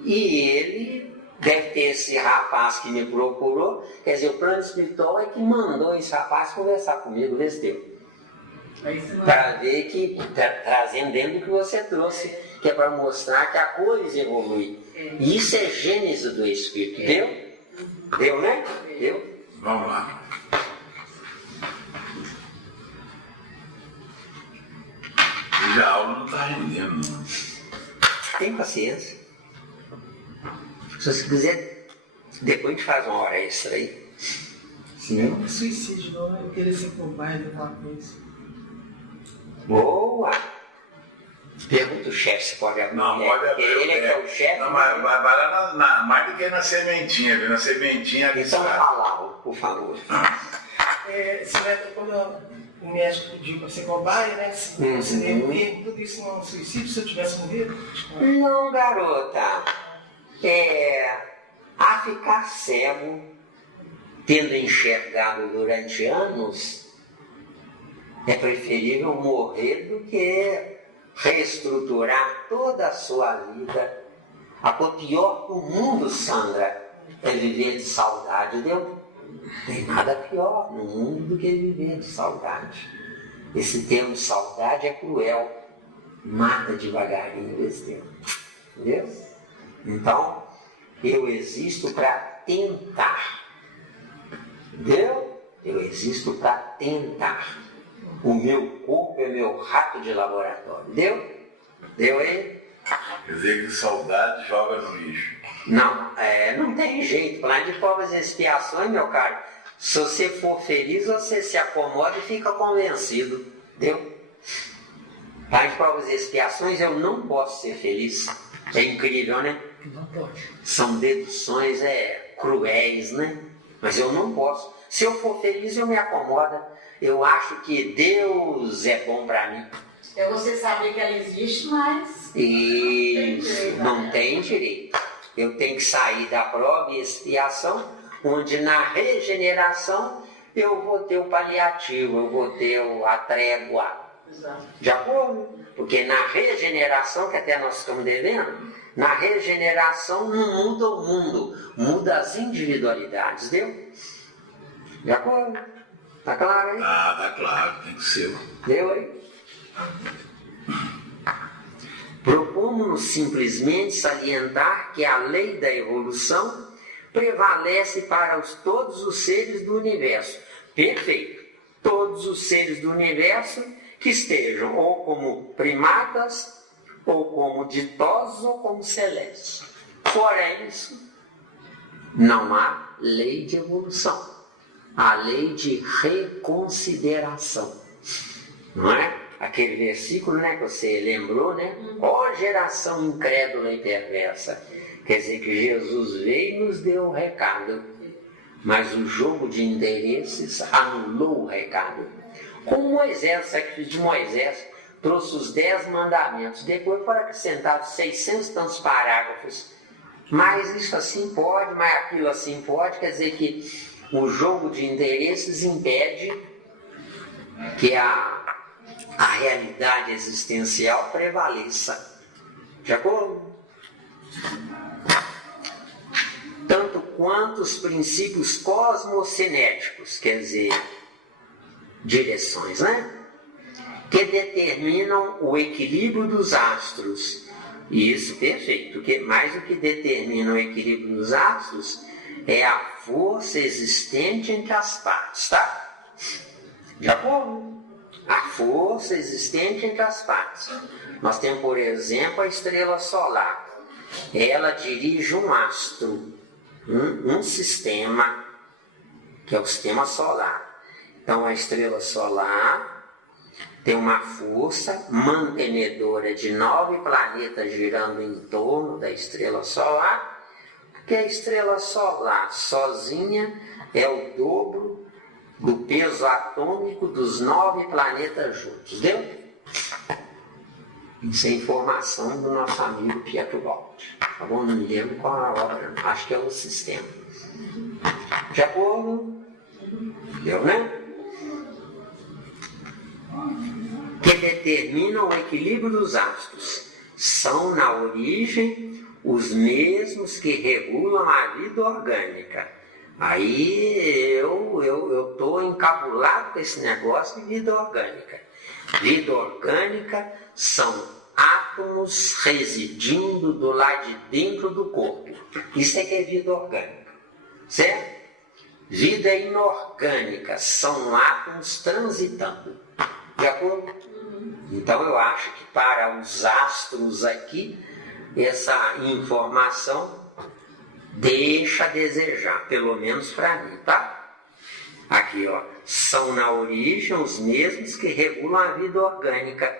E ele deve ter esse rapaz que me procurou, quer dizer, o plano espiritual é que mandou esse rapaz conversar comigo, vê se deu. Para ver que, trazendo dentro do que você trouxe, que é para mostrar que a coisa evolui. E isso é gênese do Espírito. Deu? Deu, né? Deu? Vamos lá. E a aula não está rendendo, não. Tem paciência. Se você quiser, depois a gente faz uma hora extra aí. Não é suicídio, não. Eu queria ser cobaia de alguma coisa. Boa! Pergunta o chefe se pode abrir. Não, pode abrir. Ele é que é o chefe. Não, mas vai lá mais do que na sementinha, viu? Na sementinha ali. Então fala, por favor. Quando o médico pediu para ser cobaia, né? Se você morrer, tudo isso não é um suicídio se eu tivesse morrido? Não, garota. A ficar cego, tendo enxergado durante anos, é preferível morrer do que reestruturar toda a sua vida. A coisa pior do mundo, Sandra, é viver de saudade, deu? Tem nada pior no mundo do que viver de saudade. Esse termo saudade é cruel, mata devagarinho esse termo. Entendeu? Então, eu existo para tentar. Entendeu? Eu existo para tentar. O meu corpo é meu rato de laboratório. Deu? Deu aí? Quer dizer que saudade joga no lixo. Não, não tem jeito. Plano de provas e expiações, meu caro. Se você for feliz, você se acomoda e fica convencido. Deu? Plano de provas e expiações, eu não posso ser feliz. É incrível, né? Não pode. São deduções cruéis, né? Mas eu não posso. Se eu for feliz, eu me acomodo. Eu acho que Deus é bom para mim. É você saber que ela existe, mas Isso, não tem direito. Eu tenho que sair da prova e expiação, onde na regeneração eu vou ter o paliativo, eu vou ter a trégua. Exato. De acordo? Porque na regeneração, que até nós estamos devendo, na regeneração não muda o mundo, muda as individualidades, deu? De acordo? Tá claro aí? Tá claro, tem que ser. Deu aí? Propomos-nos simplesmente salientar que a lei da evolução prevalece para todos os seres do universo. Perfeito. Todos os seres do universo que estejam ou como primatas, ou como ditosos, ou como celestes. Fora isso, não há lei de evolução. Há lei de reconsideração. Não é? Aquele versículo, né, que você lembrou, né? Ó geração incrédula e perversa. Quer dizer que Jesus veio e nos deu o recado. Mas o jogo de interesses anulou o recado. Como Moisés, o sacrifício de Moisés, trouxe os 10 mandamentos. Depois foram acrescentados 600 tantos parágrafos. Mas isso assim pode, mas aquilo assim pode. Quer dizer que o jogo de interesses impede que a realidade existencial prevaleça. De acordo? Tanto quanto os princípios cosmocinéticos, quer dizer, direções, né? Que determinam o equilíbrio dos astros. E isso, perfeito, porque mais do que determina o equilíbrio dos astros é a força existente entre as partes, tá? De acordo? a força existente entre as partes. Nós temos, por exemplo, a estrela solar. Ela dirige um astro, um sistema, que é o sistema solar. Então, a estrela solar tem uma força mantenedora de 9 planetas girando em torno da estrela solar, porque a estrela solar sozinha é o dobro do peso atômico dos 9 planetas juntos, deu? Isso é informação do nosso amigo Pietro Baldi. Tá bom? Não me lembro qual a obra, acho que é o sistema. De acordo? Deu, né? Que determinam o equilíbrio dos astros. São, na origem, os mesmos que regulam a vida orgânica. Aí eu estou encabulado com esse negócio de vida orgânica. Vida orgânica são átomos residindo do lado de dentro do corpo. Isso é que é vida orgânica. Certo? Vida inorgânica são átomos transitando. De acordo? Então eu acho que para os astros aqui, essa informação deixa a desejar, pelo menos para mim, tá? Aqui, ó, são na origem os mesmos que regulam a vida orgânica,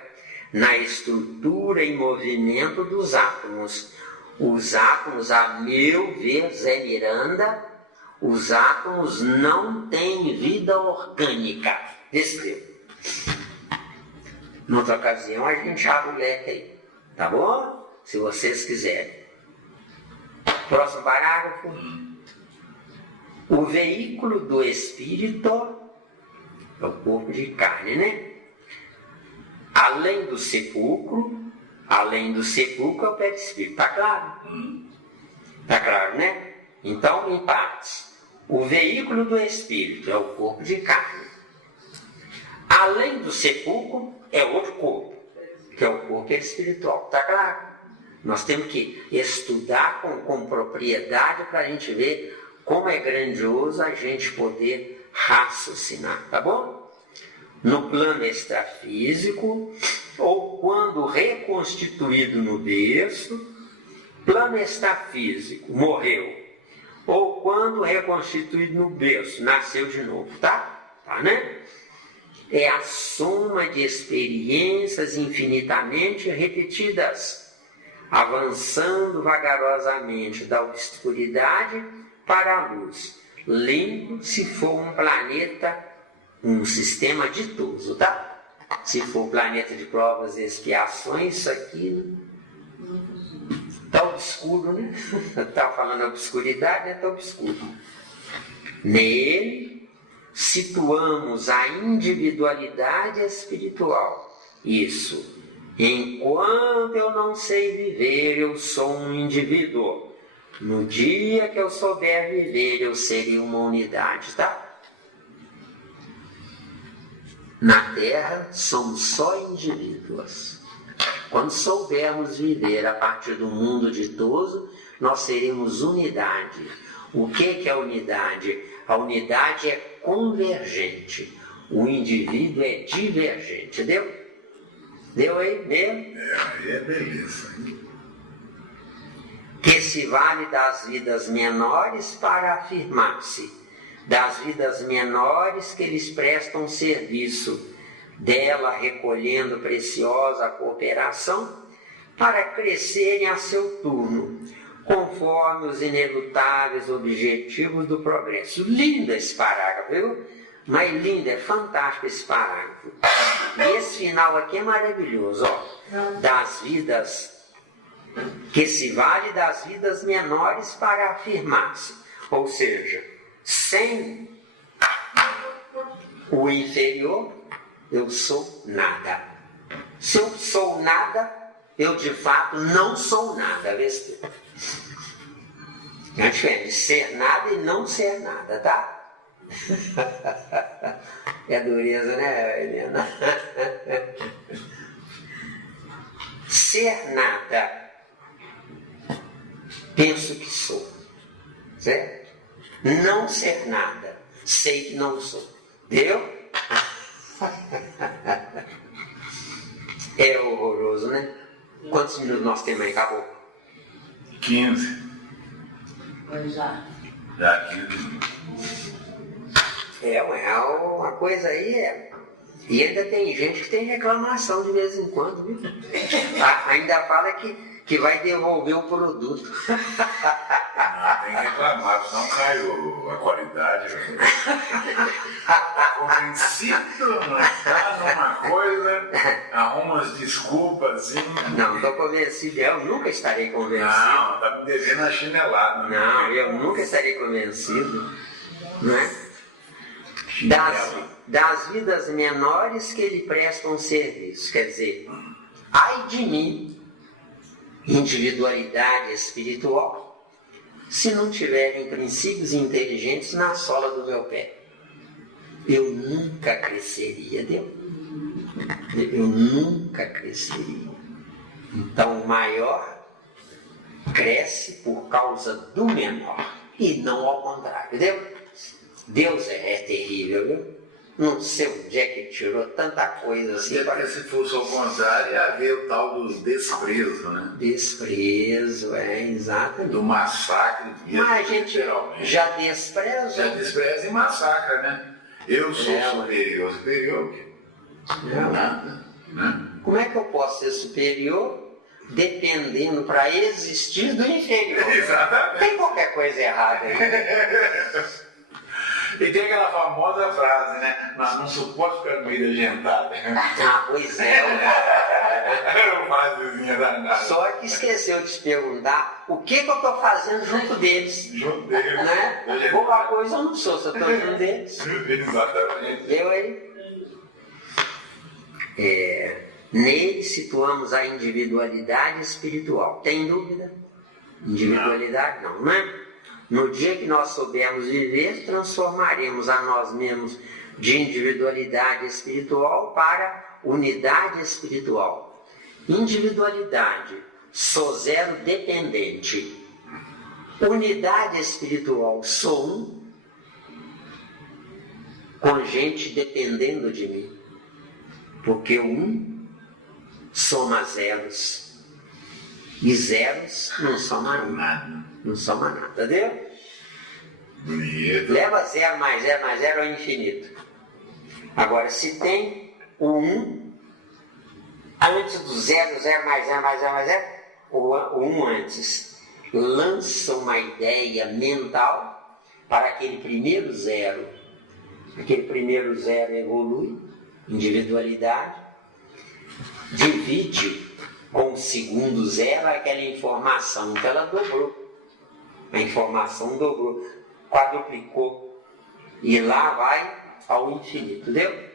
na estrutura e movimento dos átomos. Os átomos, a meu ver, Zé Miranda, os átomos não têm vida orgânica. Descreva. Noutra ocasião a gente abre o leque aí, tá bom? Se vocês quiserem. Próximo parágrafo. O veículo do espírito é o corpo de carne, né? Além do sepulcro é o perispírito. Tá claro? Tá claro, né? Então, em partes. O veículo do espírito é o corpo de carne. Além do sepulcro é outro corpo, que é o corpo espiritual. Tá claro? Nós temos que estudar com propriedade para a gente ver como é grandioso a gente poder raciocinar, tá bom? No plano extrafísico, ou quando reconstituído no berço, plano extrafísico, morreu. Ou quando reconstituído no berço, nasceu de novo, tá? Tá, né? É a soma de experiências infinitamente repetidas, avançando vagarosamente da obscuridade para a luz, limpo se for um planeta, um sistema ditoso, tá? Se for um planeta de provas e expiações, isso aqui está obscuro, né? Está falando obscuridade, está obscuro. Nele situamos a individualidade espiritual. Isso. Enquanto eu não sei viver, eu sou um indivíduo. No dia que eu souber viver, eu serei uma unidade, tá? Na Terra, somos só indivíduos. Quando soubermos viver a partir do mundo ditoso, nós seremos unidade. O que é unidade? A unidade é convergente. O indivíduo é divergente. Deu? Deu aí mesmo? Aí é beleza. Que se vale das vidas menores para afirmar-se, das vidas menores que lhes prestam serviço, dela recolhendo preciosa cooperação, para crescerem a seu turno, conforme os inelutáveis objetivos do progresso. Lindo esse parágrafo, viu? Mas lindo, é fantástico esse parágrafo. E esse final aqui é maravilhoso, ó. Das vidas, que se vale das vidas menores para afirmar-se. Ou seja, sem o inferior, eu sou nada. Se eu sou nada, eu de fato não sou nada. Vê se é diferente de ser nada e não ser nada, tá? É dureza, né, Helena? Ser nada, penso que sou, certo? Não ser nada, sei que não sou. Deu? É horroroso, né? Quantos minutos nós temos aí? Acabou? 15. Pois já. Já 15. É uma coisa aí. E ainda tem gente que tem reclamação de vez em quando, viu? Ainda fala que vai devolver o produto. Tem que reclamar, senão cai a qualidade. Está convencido, não está numa coisa, arruma as desculpas. Não, estou convencido, eu nunca estarei convencido. Não, está me devendo a chinelada. Não, eu nunca estarei convencido. Não é? Das vidas menores que lhe prestam serviço. Quer dizer, ai de mim, individualidade espiritual, se não tiverem princípios inteligentes na sola do meu pé. Eu nunca cresceria, Deus. Eu nunca cresceria. Então o maior cresce por causa do menor e não ao contrário, entendeu? Deus é terrível, viu? Não sei onde é que tirou tanta coisa assim. Porque se fosse ao contrário, ia haver o tal do desprezo, né? Desprezo, exatamente. Do massacre. Mas a gente já despreza. Já despreza e massacra, né? Eu sou superior. Superior o quê? Nada. Né? Como é que eu posso ser superior dependendo para existir do inferior? Exatamente. Tem qualquer coisa errada aí. E tem aquela famosa frase, né? Não suporto ficar no meio da gentada. Ah, pois é. Uma frasezinha danada. Só que esqueceu de te perguntar o que eu estou fazendo junto deles. Junto deles. Né? Boa coisa eu não sou, se eu estou junto deles. Exatamente. Eu aí. Nele situamos a individualidade espiritual. Tem dúvida? Individualidade não, né? No dia que nós soubermos viver, transformaremos a nós mesmos de individualidade espiritual para unidade espiritual. Individualidade, sou zero dependente. Unidade espiritual, sou um, com gente dependendo de mim. Porque o um soma zeros. E zeros não soma nada. Não soma nada, entendeu? Bonito. Leva zero mais zero ao infinito. Agora, se tem o 1, antes do zero mais zero, o 1 antes lança uma ideia mental para aquele primeiro zero. Aquele primeiro zero evolui, individualidade, divide com o segundo zero aquela informação que ela dobrou. A informação dobrou, quadruplicou e lá vai ao infinito, entendeu?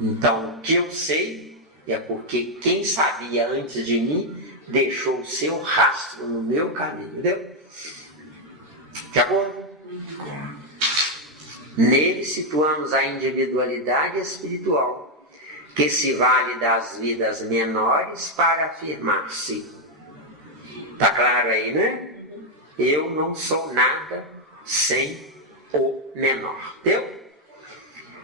Então o que eu sei é porque quem sabia antes de mim deixou o seu rastro no meu caminho, entendeu? De acordo? Nele situamos a individualidade espiritual, que se vale das vidas menores para afirmar-se. Tá claro aí, né? Eu não sou nada sem o menor. Entendeu?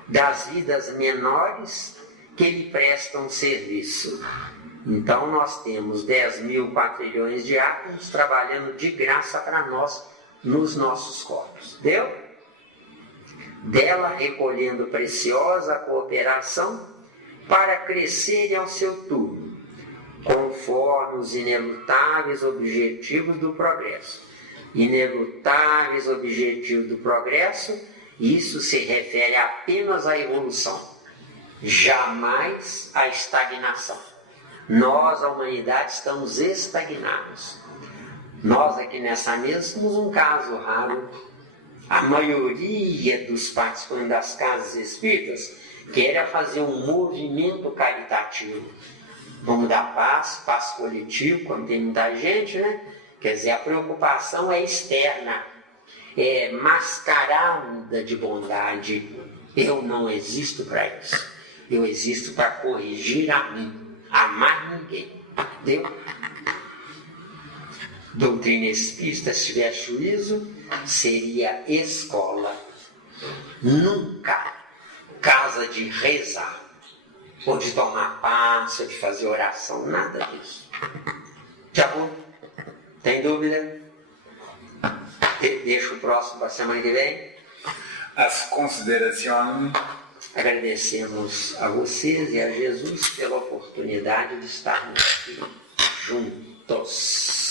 Das vidas menores que lhe prestam serviço. Então nós temos 10.000 quatrilhões de átomos trabalhando de graça para nós nos nossos corpos. Entendeu? Dela recolhendo preciosa cooperação para crescerem ao seu turno, conforme os inelutáveis objetivos do progresso. Inelutáveis objetivos do progresso, isso se refere apenas à evolução, jamais à estagnação. Nós, a humanidade, estamos estagnados. Nós aqui nessa mesa somos um caso raro. A maioria dos participantes das casas espíritas quer fazer um movimento caritativo. Vamos dar paz coletivo, quando tem muita gente, né? Quer dizer, a preocupação é externa, é mascarada de bondade. Eu não existo para isso. Eu existo para corrigir a mim, a mais ninguém. Entendeu? Doutrina espírita, se tivesse juízo, seria escola. Nunca casa de rezar. ou de tomar passe, ou de fazer oração, nada disso. Já bom? Tem dúvida? Deixa o próximo para a semana que vem. As considerações. Agradecemos a vocês e a Jesus pela oportunidade de estarmos aqui juntos.